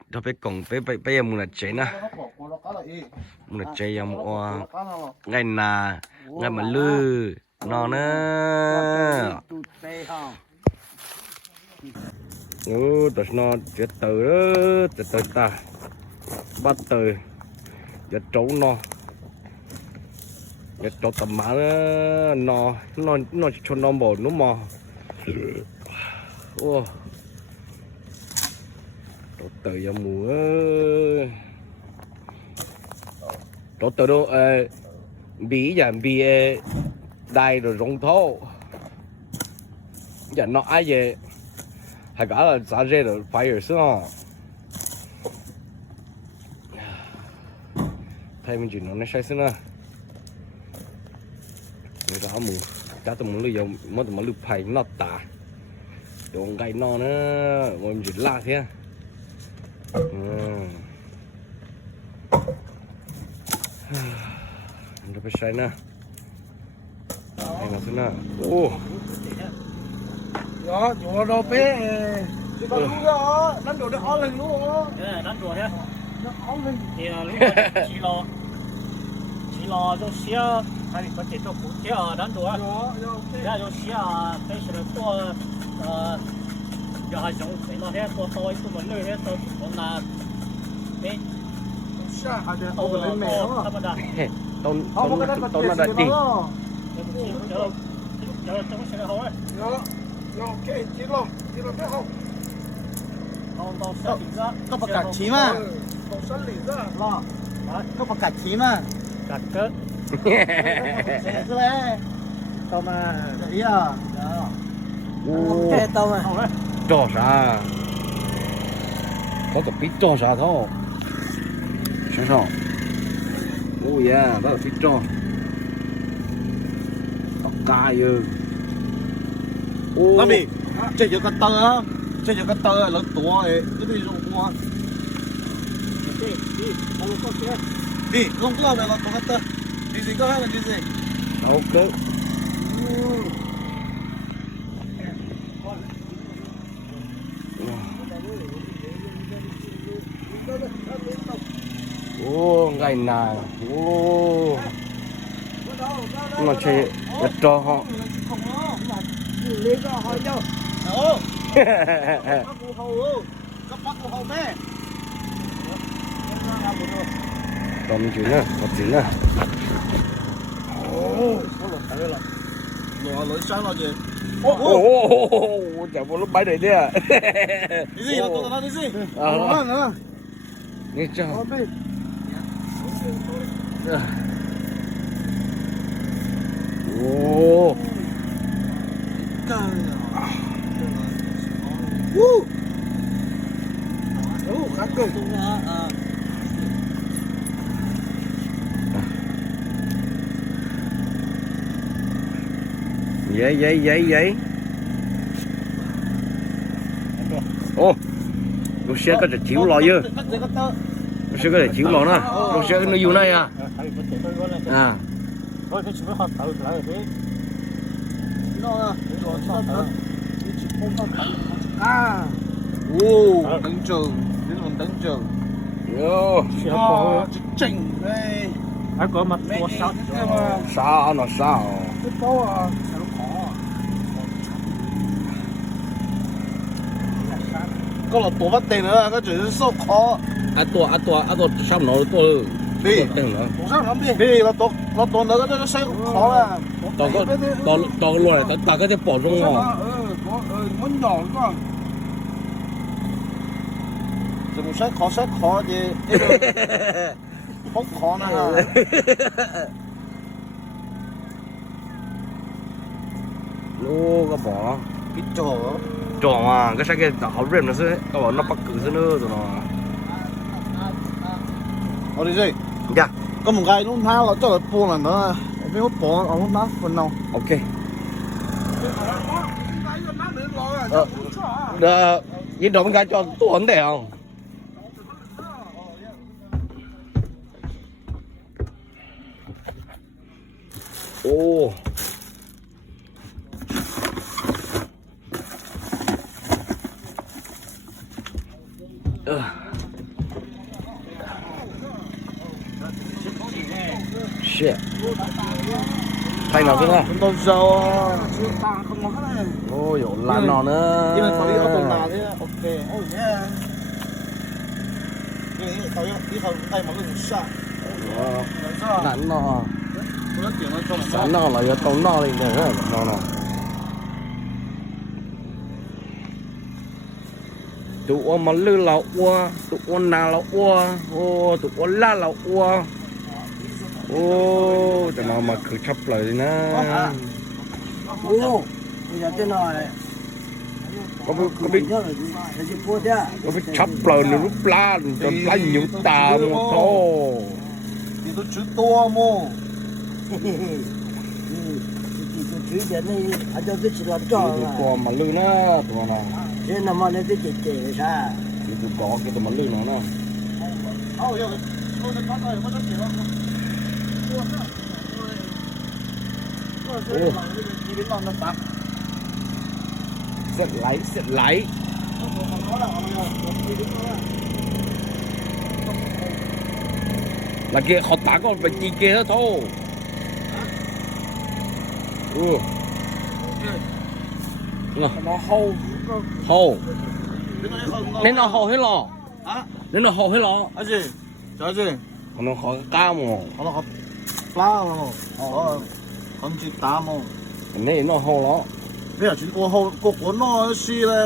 nó bé còng bé muốn là chơi nè muốn là chơi một ngày nà ngày mà lư nó nữa tao nó chết từ đó từ ta bắt từ giờ trấu nó giờ trấu tầm má nó cho nó bò nó mò ô trấu từ giờ mùa trấu từ đâu bị đai rồi rong thô giờ nó ai về hay cả là giá rẻ rồi fire sao thay mình chỉ nó sai nữa người ta muốn ta tụi mình lưu mất tụi mình lưu phải nó tả đồ gai nó nữa mình chỉ la thế nó phải sai nữa hay là thế nào ô đó chỗ đó bé chứ còn lúc đó đánh đồ nó on lên luôn đánh đồ thế nó on lên thì lúc đó chỉ lo cho xe hay là có thể cho phụ thế đánh đồ ra cho xe cái sự to giờ hay giống cái nó thế to tôi mình lười thế tôi còn là cái xa hay là ông lên mẹ đó thâm đa tôn nó đã đi giờ trong xe hậu ấy ok chỉ lo biết không có bạc cát chí mà còn sẵn lì ra lo có bạc cát chí mà cắt cỡ thế đấy tao mà ý à ok tao mà cho啥có cái biết cho啥thôi xem sao oh yeah đó là biết cho tóc cay ư Làm gì? Chơi cho cái tơ á, chơi cho cái tơ là to ấy, cái gì rụng quá. Đi, không có là to cái tơ. Đi gì có hay là đi gì? ok ô ngày nào ô nó chơi rất cho họ lấy ra hỏi nhau Ồ, bắt cô hầu, cấp bắt cô hầu mẹ. còn mình chuyển nữa một chuyển nữa Ồ, có lột cái rồi. lỗi sáng lo gì. Ồ, chả có lúc bay đấy đi à. Cái gì là tôi nói cái gì? Ờ, nghe chưa? Ồ, Khá cực. vậy. Ồ, lúc xe có thể chịu lò chứ. Lúc xe có thể chịu lò nè. Lúc xe nó yêu này à. Thấy có thể tôi có này. À, Thôi cái chuyện họ tự lại thế. Nó Nó tự. à. Ô, đứng trường, đến còn đứng trường. yo, Chuyện có. Chỉnh đây. Ai có mặt có sao? sao nó sao? Cái câu à. Có là tổ bắt tiền nữa, cái chuyện số khó. À tua, sao nó tua Đi. tiền nữa. Tổ sao lắm đi. Đi là tổ nữa cái số khó là. Tao cái luôn này, tao cái bỏ rong ngò. Có muốn nhỏ quá. Đừng sách khó gì. Không khó nè. Lô cái bỏ Cái chỗ. tròn à, cái cái họ rèm nó sẽ cái bỏ nó bắt cử sẽ nữa rồi nó. Ở đây gì? Dạ, Có một cái lúc nào là cho là buồn là nữa. Ở bên hút bỏ ở lúc nào phần nào. ok. Được, nhìn đó cái cho tôi ấn để không? Ô. Shit. Thay nào thế nào? Chúng tôi giàu. Chưa ta không có cái này. Ôi dồi, lan nọ nữa. Nhưng mà tao đi ở tầng nào thế? Ok. Oh yeah. Nhưng mà tao đi học tay mà nó sợ. Lan nọ. Tôi nói chuyện nó cho nó Lan nọ là do tao nọ lên này đó, nọ. Tụi ông mà lư là ua, tụi ông nào là ua, ô, tụi ông la là ua. Ô, tụi nó mà cứ chấp lời đi nè. Ô. Bây giờ thế nào này? Có biết có biết chấp lời nó lúc la, cho la nhiều tà một thôi. thì tôi chữ to mô. Thứ giờ này anh cho tôi chỉ làm cho Tụi là con mà lư nó, tụi nó. thế nào mà nó tôi chỉ ra. Tụi có cái tụi mà lư nó nè. Thôi rồi, tôi sẽ bắt rồi, có nói chuyện không? Đi đến lòng nó tắt. Xét lấy. Là kia họ tả con phải chi kia đó thôi. Nó hâu. Hồ. Nên Nên nó hồ hết lò. hả? Nên nó hồ hết lò. Cái gì? Cái gì? Còn nó hồ cao mà. Nó học phá mà. Không chỉ tá mà. Nên nó hồ lò. Bây giờ chúng tôi hồ của nó xí này,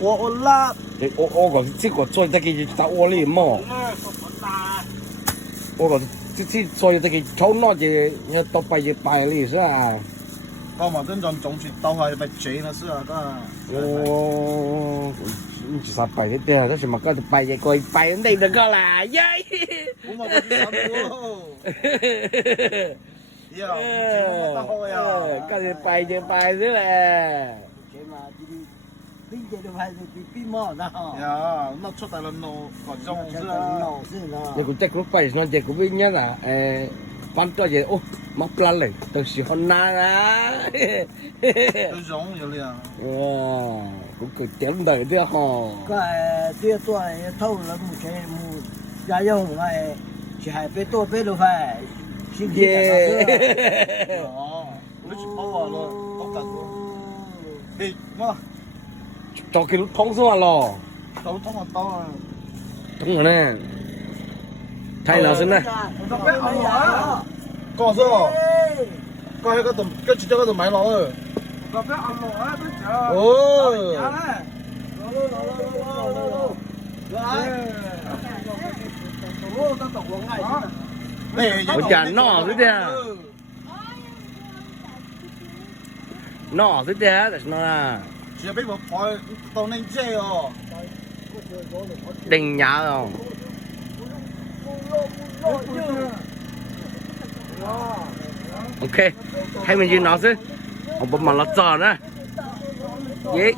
của lát. Thì ô còn chỉ có chơi tới cái ta ô li mà. Ô còn chỉ chơi tới cái cháu nó chỉ tao bài li sao? Còn mà真正總之都係被整啦，是啊，ô chỉ sao bài cái tiền đó mà có bài vậy coi bài đến đây được cơ là vậy.咁我嗰啲手喎。以後整得開啊！cái gì bài chứ bài thế là. Thế mà đi bây giờ phải đi mò nào.呀，那出大輪路嗰種是啊。你估chắc lúc bài nó chỉ cũng biết nhá là ban cho gì ô móc lan lên từ xí hòn na á.嗰種有啲啊。cũng cứ chém đời thế hò. Cái tia tuổi thâu là một cái một gia dụng này chỉ hay bé tôi bé đâu phải. Xin Yeah. Đó, nó chỉ bao vào rồi, không cần luôn. Đi, mà, cho cái lúc thông xuống lò tao thông là tao à. thông rồi nè thay nào xin này Có sao? coi cái chỉ cho cái tụi mày nó rồi. Có cái ăn lẩu á, tôi chờ. Ồ. Giá này. Ô, tao tổng uống ngày. Này, Ôi chà, nọ thế à? Nọ thế à? Tại sao nó là chỉ biết một phơi tao nên chơi rồi. đình nhà rồi. Ok, hay mình nhìn nó chứ. Ông bấm mà nó tròn á. Giấy,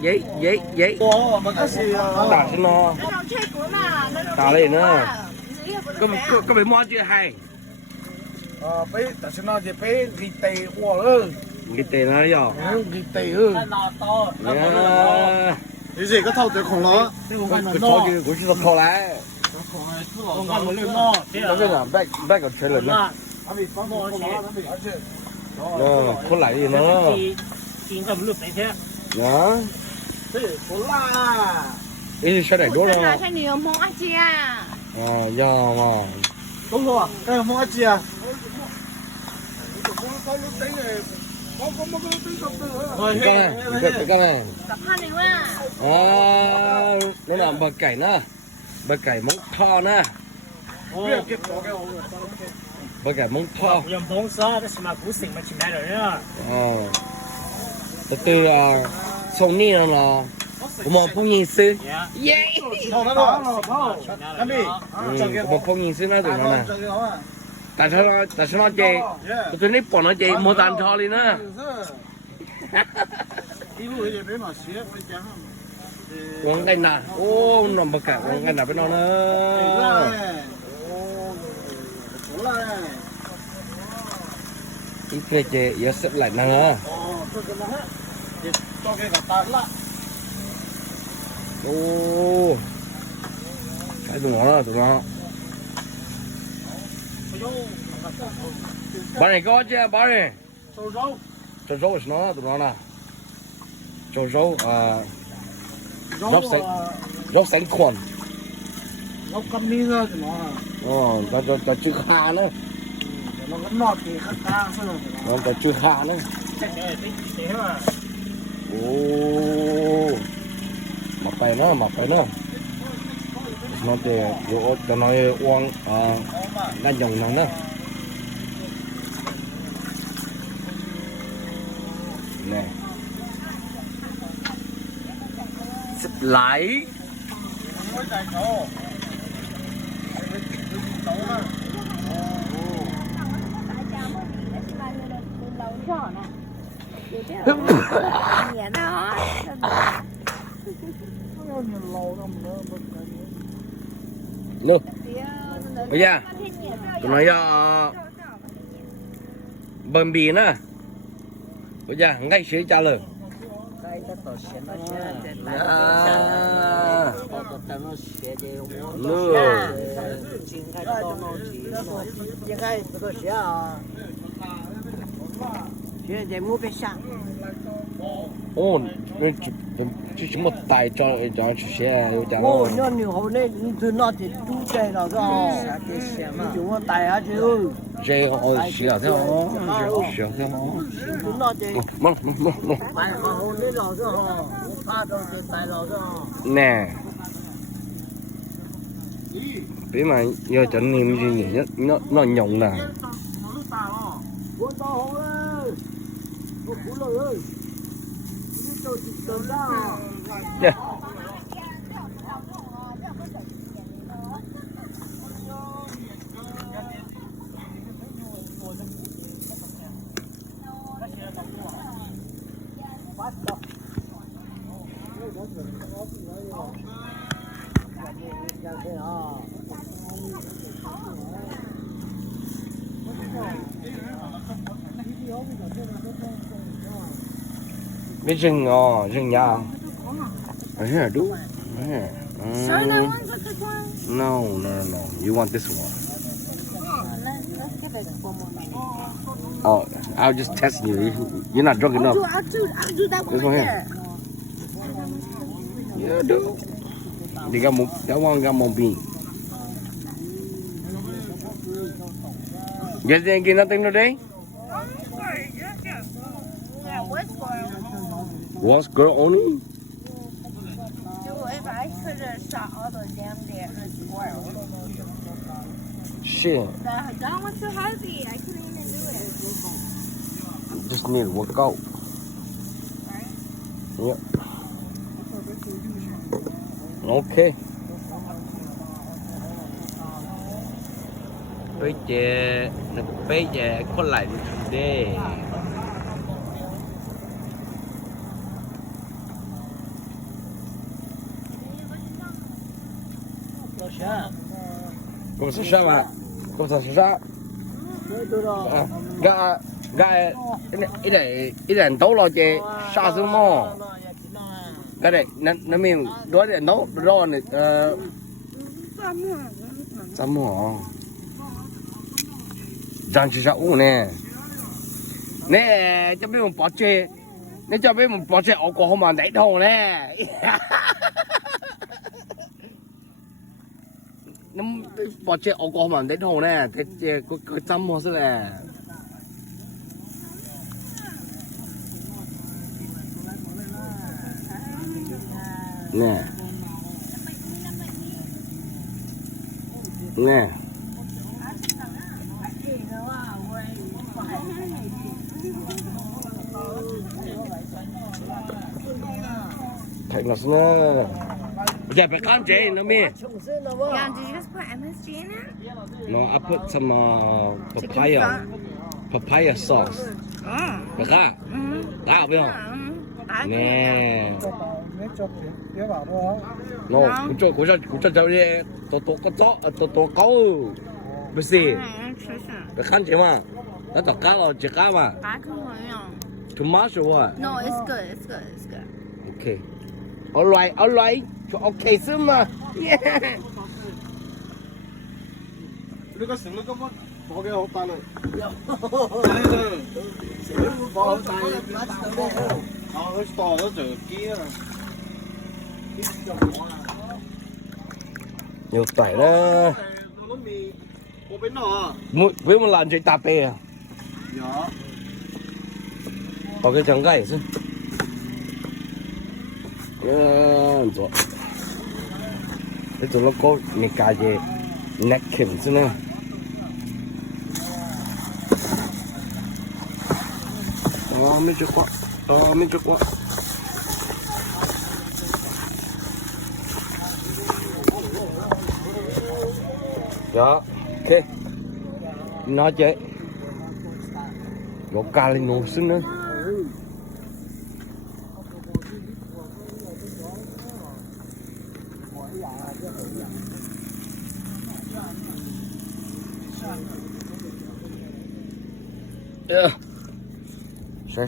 giấy, giấy, giấy. Ồ, mà cái gì à? Đảo cho nó. nó đâu chết của mà nó đâu Đảo lên nữa. Có phải mua chưa hay? Bé, tại sao nó chỉ bé ghi tê qua ư? Cái tên nó rồi. Ghi tê ư? Cái nọ to. Yeah. Cái gì cái thâu từ khổng lồ? Cái con Cái nó cho no. cái của chúng ta khô lại. Con nó no. Thế Nó cái là back của trailer nữa. là Nó bị có một khổng lồ, nó bị ở trên. Khô lại gì nữa. Chính cái lúc đấy thế. Đó. Thế, khổ la. Ý thì sẽ đẩy đốt là ra. cho nhiều món ăn chi à Do mà. Đúng rồi, cái này mua gì à? Rồi, Cái này. tập hai này quá Nó là bờ cải nữa. Bờ cải móng tho nữa. Bờ cải móng tho. Dùng bông sơ, đó mà củ sình mà chìm lại rồi nữa. Từ từ là sông ni nó là một phong nhìn sư. Yeah. Thâu nó đó. Cái gì? Một phong nhìn sư nó tụi nó nè. Tại sao nó chơi? Tụi nó bỏ nó chơi một tàn cho đi nữa. Uống cái nào? Ô, nó bờ cải uống cái nào với nó nữa. Ít cái chơi, giờ xếp lại nó nữa. Cho cái cả ta lại. Ô, cái tụi nó, tụi nó. Bà này có chưa, bà này? Sâu rau. Trâu rau của nó, tụi nó nè. Trâu rau, rau xanh khuẩn. Rau cam ni ra thì nó. Cho chữ kha nữa. Nó vẫn nọt thì khát ta sao rồi. Cho chữ kha nữa. Thế mà. Ô, mặc phải nữa. Nó thì cho nó uống gan dùng nó nữa. Nè. Xếp lại. nhà đó Nè. Bây giờ tụi nó bơm bì nữa. Bây giờ ngay sẽ trả lời. Cái đó tổ xe nó xe. Nó xe gì không? Nữa. Chính cái đó nó chỉ. Chính cái đó xe à. Xe gì mua bé sang. Ô, chỉ một tài cho xe yêu trả Ô, lời. nó nhiều hồi này từ nó thì chú chạy nào đó. Chúng nó tài hả chứ? Dê họ sửa theo sửa theo Chúng nó thì mong tài hồi này nào đó. Pha đâu thì tài nào đó. nè biết mà giờ trận niệm gì nhỉ nó nhộng nè Quân to hồ ơi. Quân lồi ơi. Đi cho chị tớ ra. yeah. Cái rừng rừng nhà ở here đúng here no you want this one oh I'll just test you you're not drunk enough I'll do that this one here yeah do they got more that one got more bean you didn't get nothing today One girl only? 就我一把吃着少的2.2 Shit. That was so heavy. I couldn't even do it. Just need to work out. Yep. Okay. Bây giờ có lại today. Có sao sao mà? Có sao sao? Gà cái này nấu lo chứ sao xuống mò. Cái này nó mình đối để nấu rồi này sao mò. Giang chỉ sao uống nè. Nè cho biết một bỏ chơi. Nè cho biết một bỏ chơi ở cổ không mà đẩy thầu nè. Nó bỏ chơi ở cổ không mà đẩy thầu nè. Thế chơi có chăm mò sao nè. Nè. Nè. Thật là nó giờ phải con chị nó mi Yeah, did you just put MSG in it? no I put some papaya sauce được không đã không nè no cũng cho cháu đi tổ câu bữa gì phải con chị mà nó tao cá rồi chị cá mà too much or what No, it's good. It's good. It's good. okay all right okay soon mà yeah你個成日咁樣攞嘅好大嘞，佢store咗就機啊， nhiều tỏi đó nó mì có bên nọ, với một lần chơi tạt tê à dạ, có cái trắng gầy chứ rồi cái chỗ nó có những cái gì nét khỉnh chứ nè mấy chút quá đó ok nói chơi nó ca lên ngủ xinh nữa yeah. Xe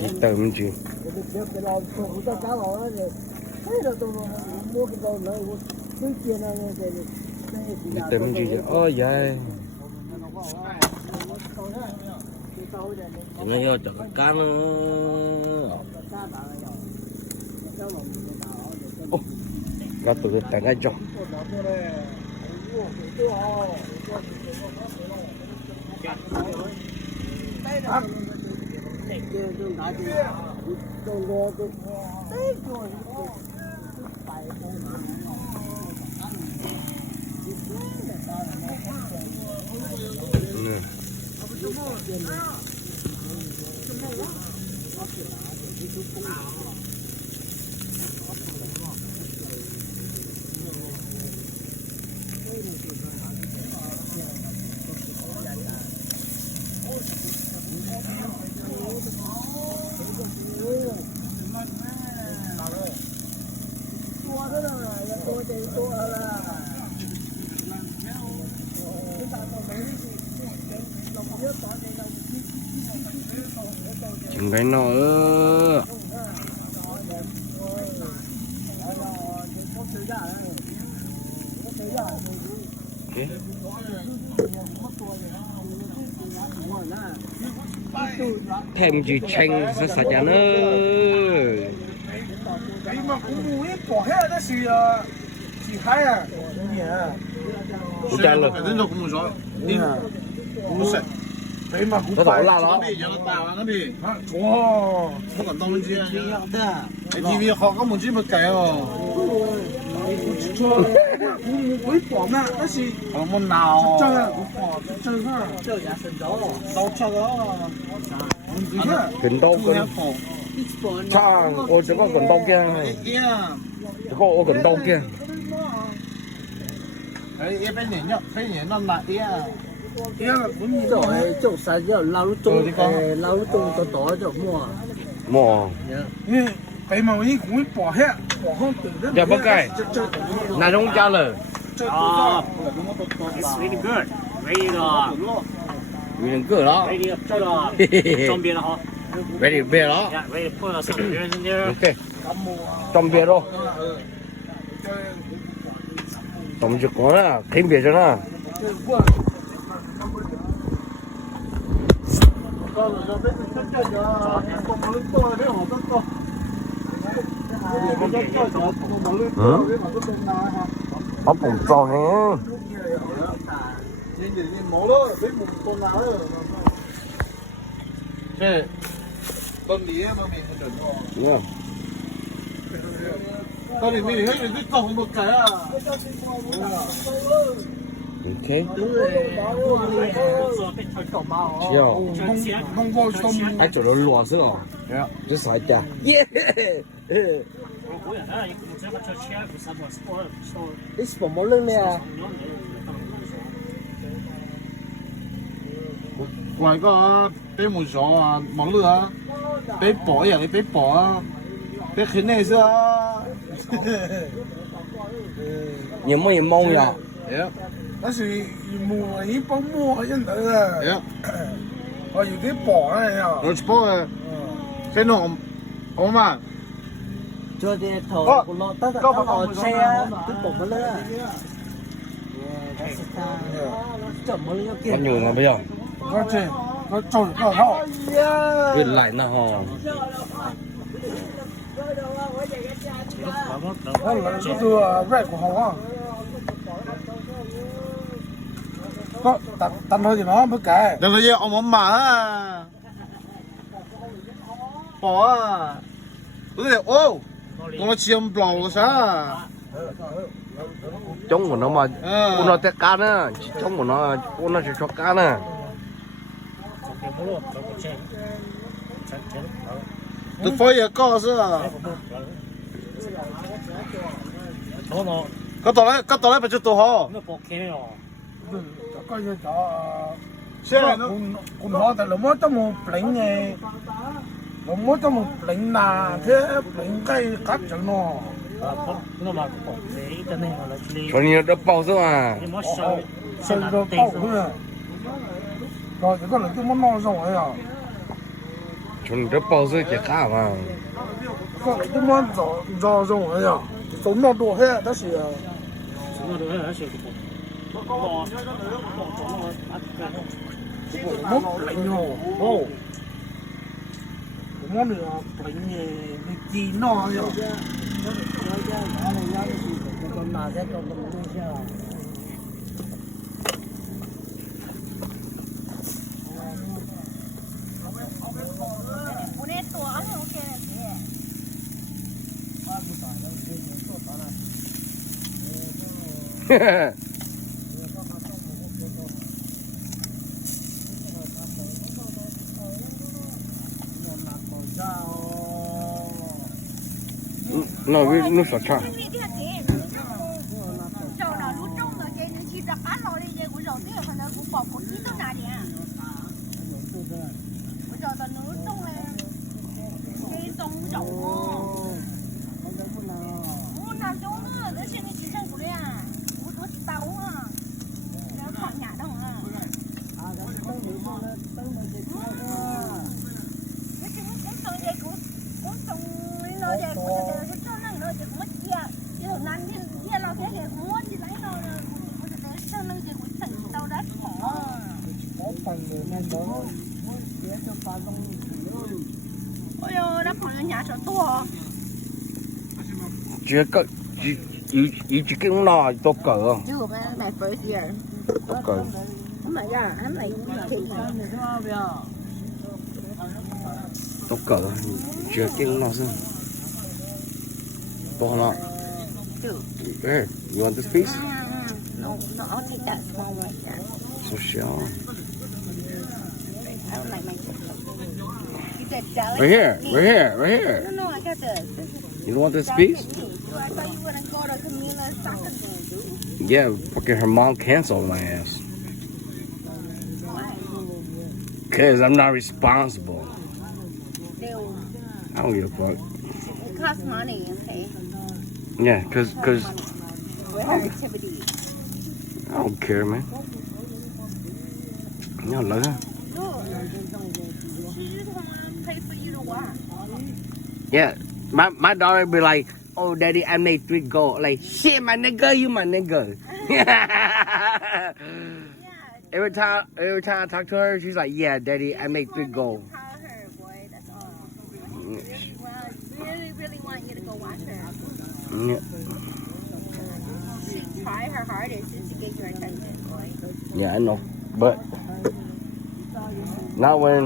chị tự mình chị chị tự mình chị ôi giời nó vô chợ cá nó cá tụi tặng cái cho chừng cái nó thêm gì chanh sẽ sạch ra nữa mà cũng mua ít bỏ hết đó sự 海啊，不干了，反正就公说，你公是，北嘛古这老辣那了，边叫他打完那边，哦，不敢当门机，这样的，哎，TV 好，我门机没改哦，错，我会跑嘛，但是我们闹，真的不跑，真的，这也是走，老差了，你看，更多更唱，我这个更多干，呀，这个我更多干，哎，一百年了，百年了哪呀？第二个滚你做係做晒之後撈中撈中個袋就摸，么，因為北嘛我已經跑下，跑上對的，要不改，哪种家了？啊，It's really good，very 的有点够了， ，very 这个嘿嘿嘿装逼了哈， ，ready 别了，呀，very 碰到上别人那儿，对，装别了，咱们就讲了，肯别着了，嗯，我不装嘿。这，到你那边很准哦。嗯，到你那里还有这造红都改啊。 OK，只要弄过去还做了螺丝哦，这啥的？耶！我原来我这个车车不是我是我你是冇拎咧啊？ngoài có bé một số à món lửa bé bỏ à bé bỏ bé khiến này xưa nhiều mấy mong ya,但是mua一包mua真得啊，我有啲薄啊呀， rồi bỏ cái nọ ốm mà 做啲頭個落得我車啊，都冇乜啦。就冇呢個 có nhiều mà bây giờ 我这我做个好， cứ lại nó ho, 我来这个外国好啊，có tận thôi thì nó mới kể, đừng là gì ông mà á bỏ à cứ thế ô nó chiếm bầu sao chống của nó mà, của nó tét cá nữa, chống của nó sẽ cho cá nữa, từ phơi giờ có sao cái tàu đấy phải cho tàu hò coi như đó, xe này nó cùng họ tại là mỗi tấm một lệnh này, là mỗi tấm một lệnh là thế lệnh cây cắt cho nó, cho nên nó bao giờ à, xây rồi bao nữa, rồi thì có lệnh cái món no rồi à, cho nên nó bao giờ chỉ cá mà, có lệnh cái món giò rồi à, sống nó đồ hết, đó là món lệnh rồi, món này là lệnh này gì no rồi. con mà sẽ còn một luôn chưa? nó sạch sao? you chỉ kêu nó tốt cỡ không? Chứ mà my first year. Tốt cỡ. Oh my god, I'm like Tốt cỡ. Chưa kêu nó xem. Tốt nó. Here, you want this piece? No, I'll take that small one. So sure. I don't like my chicken. You said delicate? Right here. No, I got this. You don't want this piece? Delicate meat. I thought you were gonna go to Camila's soccer game, dude. Yeah, fucking her mom canceled my ass. Why? Cause I'm not responsible. Dude, I don't give a fuck. it costs money, okay? Yeah, cause With her activities. I don't care, man. Y'all love her. She just wanna pay for you to watch. Yeah, my daughter be like, "Oh, daddy, I made 3 gold." Like, shit, my nigga, you my nigga. Yeah. every time I talk to her, she's like, "Yeah, daddy, I made 3 gold." Proud of her, boy. That's all. Really want you to go watch her. Yeah, She tried her hardest just to get your attention, boy. yeah, I know, but not when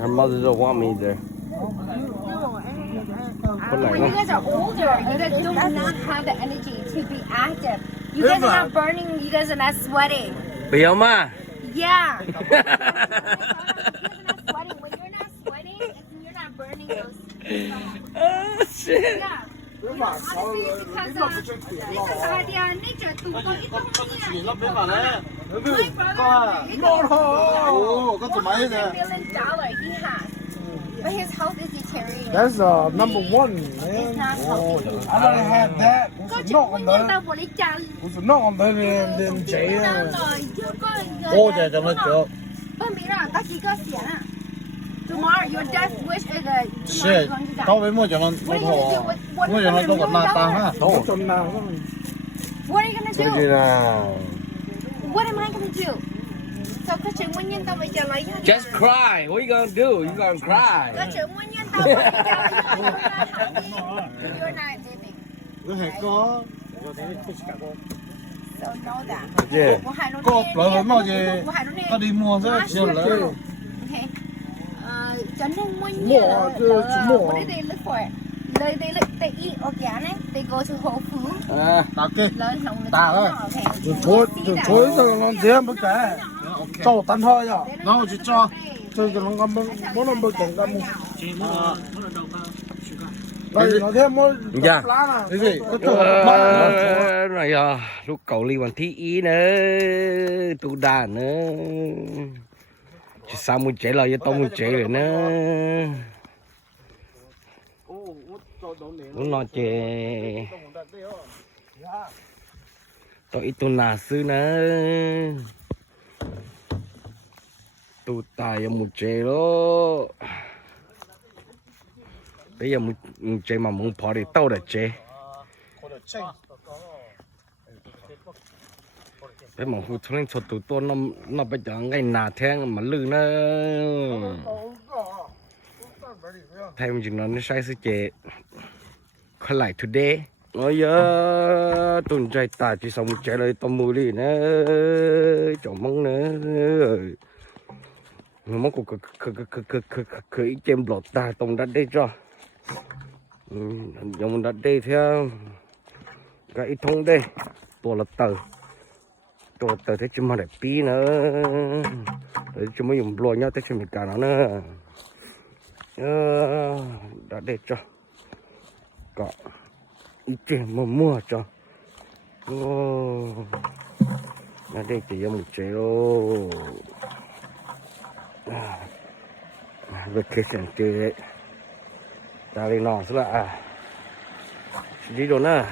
her mother don't want me there. But like, When you guys are older, you guys do not have the energy to be active. You guys are not burning, you guys are not sweating. Bị không à? Yeah. You guys are not sweating. When you're not sweating, you're not burning those. Oh, shit. Yeah. You know, honestly, it's because nature tụi con ít không nha. My brother, có tụi mấy $1 nè. million he has, but his health is deteriorating. That's number one, It's man. not healthy. I done had that. Có It's chừng not nguyên on nhân there. tao bỏ đi chăng. It's not on there, then chạy. Cô chạy cho nó được. Ba mẹ ra, ta chỉ có xỉa nè. Tomorrow, your death wish is a Shit, tao với mua cho nó What are you gonna do with what mua cho nó có một nà tao ha. Không tuần nào. What are you gonna Thôi do? đi nào. What am I gonna do? Sao có chừng nguyên nhân tao bây giờ lấy hết. Just cry. What you gonna do? You gonna cry. Có chừng nguyên nhân tao bỏ đi chăng. You're not living. Nó hay có. So know that. Yeah. Có lỡ mà gì? Tao đi mua rất nhiều lỡ. Okay. Cho nên nguyên nhân là what do they look for? They eat organic. They go to Whole Foods. Tao kê. Learn how to Tao á. Thôi cho nó dễ mất cái. Cho tận thôi rồi. Nó chỉ cho. Thôi cho nó ngâm muốn làm bữa chẳng ngâm. Đây nó thêm một Dạ. lá này. Cái gì? Có cho Này à, lúc cậu đi bằng thi ý nữa, tụ đà nữa. Chỉ sao muốn chế là tao muốn chế rồi nữa. Muốn nói chế. Tôi ít tụ nà sư nữa. Tụ tài muốn chế đó. Bây giờ muốn chế mà muốn bỏ đi tao để chế. Cái mà hụt lên sốt tụ tôi nó bây giờ ngày nào thế mà lư nó thay mình chừng nó sai sự chế khởi lại today ôi giờ tuần trai ta chỉ xong chạy lại tao mua đi nữa chọn món nữa món của cái chém lọt ta tông đã đây cho dùng đã đây theo cái thông đây tôi là tờ tôi thấy chúng mà để pí nữa để chúng mới dùng lùa nhau tới chúng mình cả nó nữa đã để cho có ít tiền mà mua cho đã để chỉ cho một chế ô vacation chơi ta đi nọ sẽ là đi đâu nữa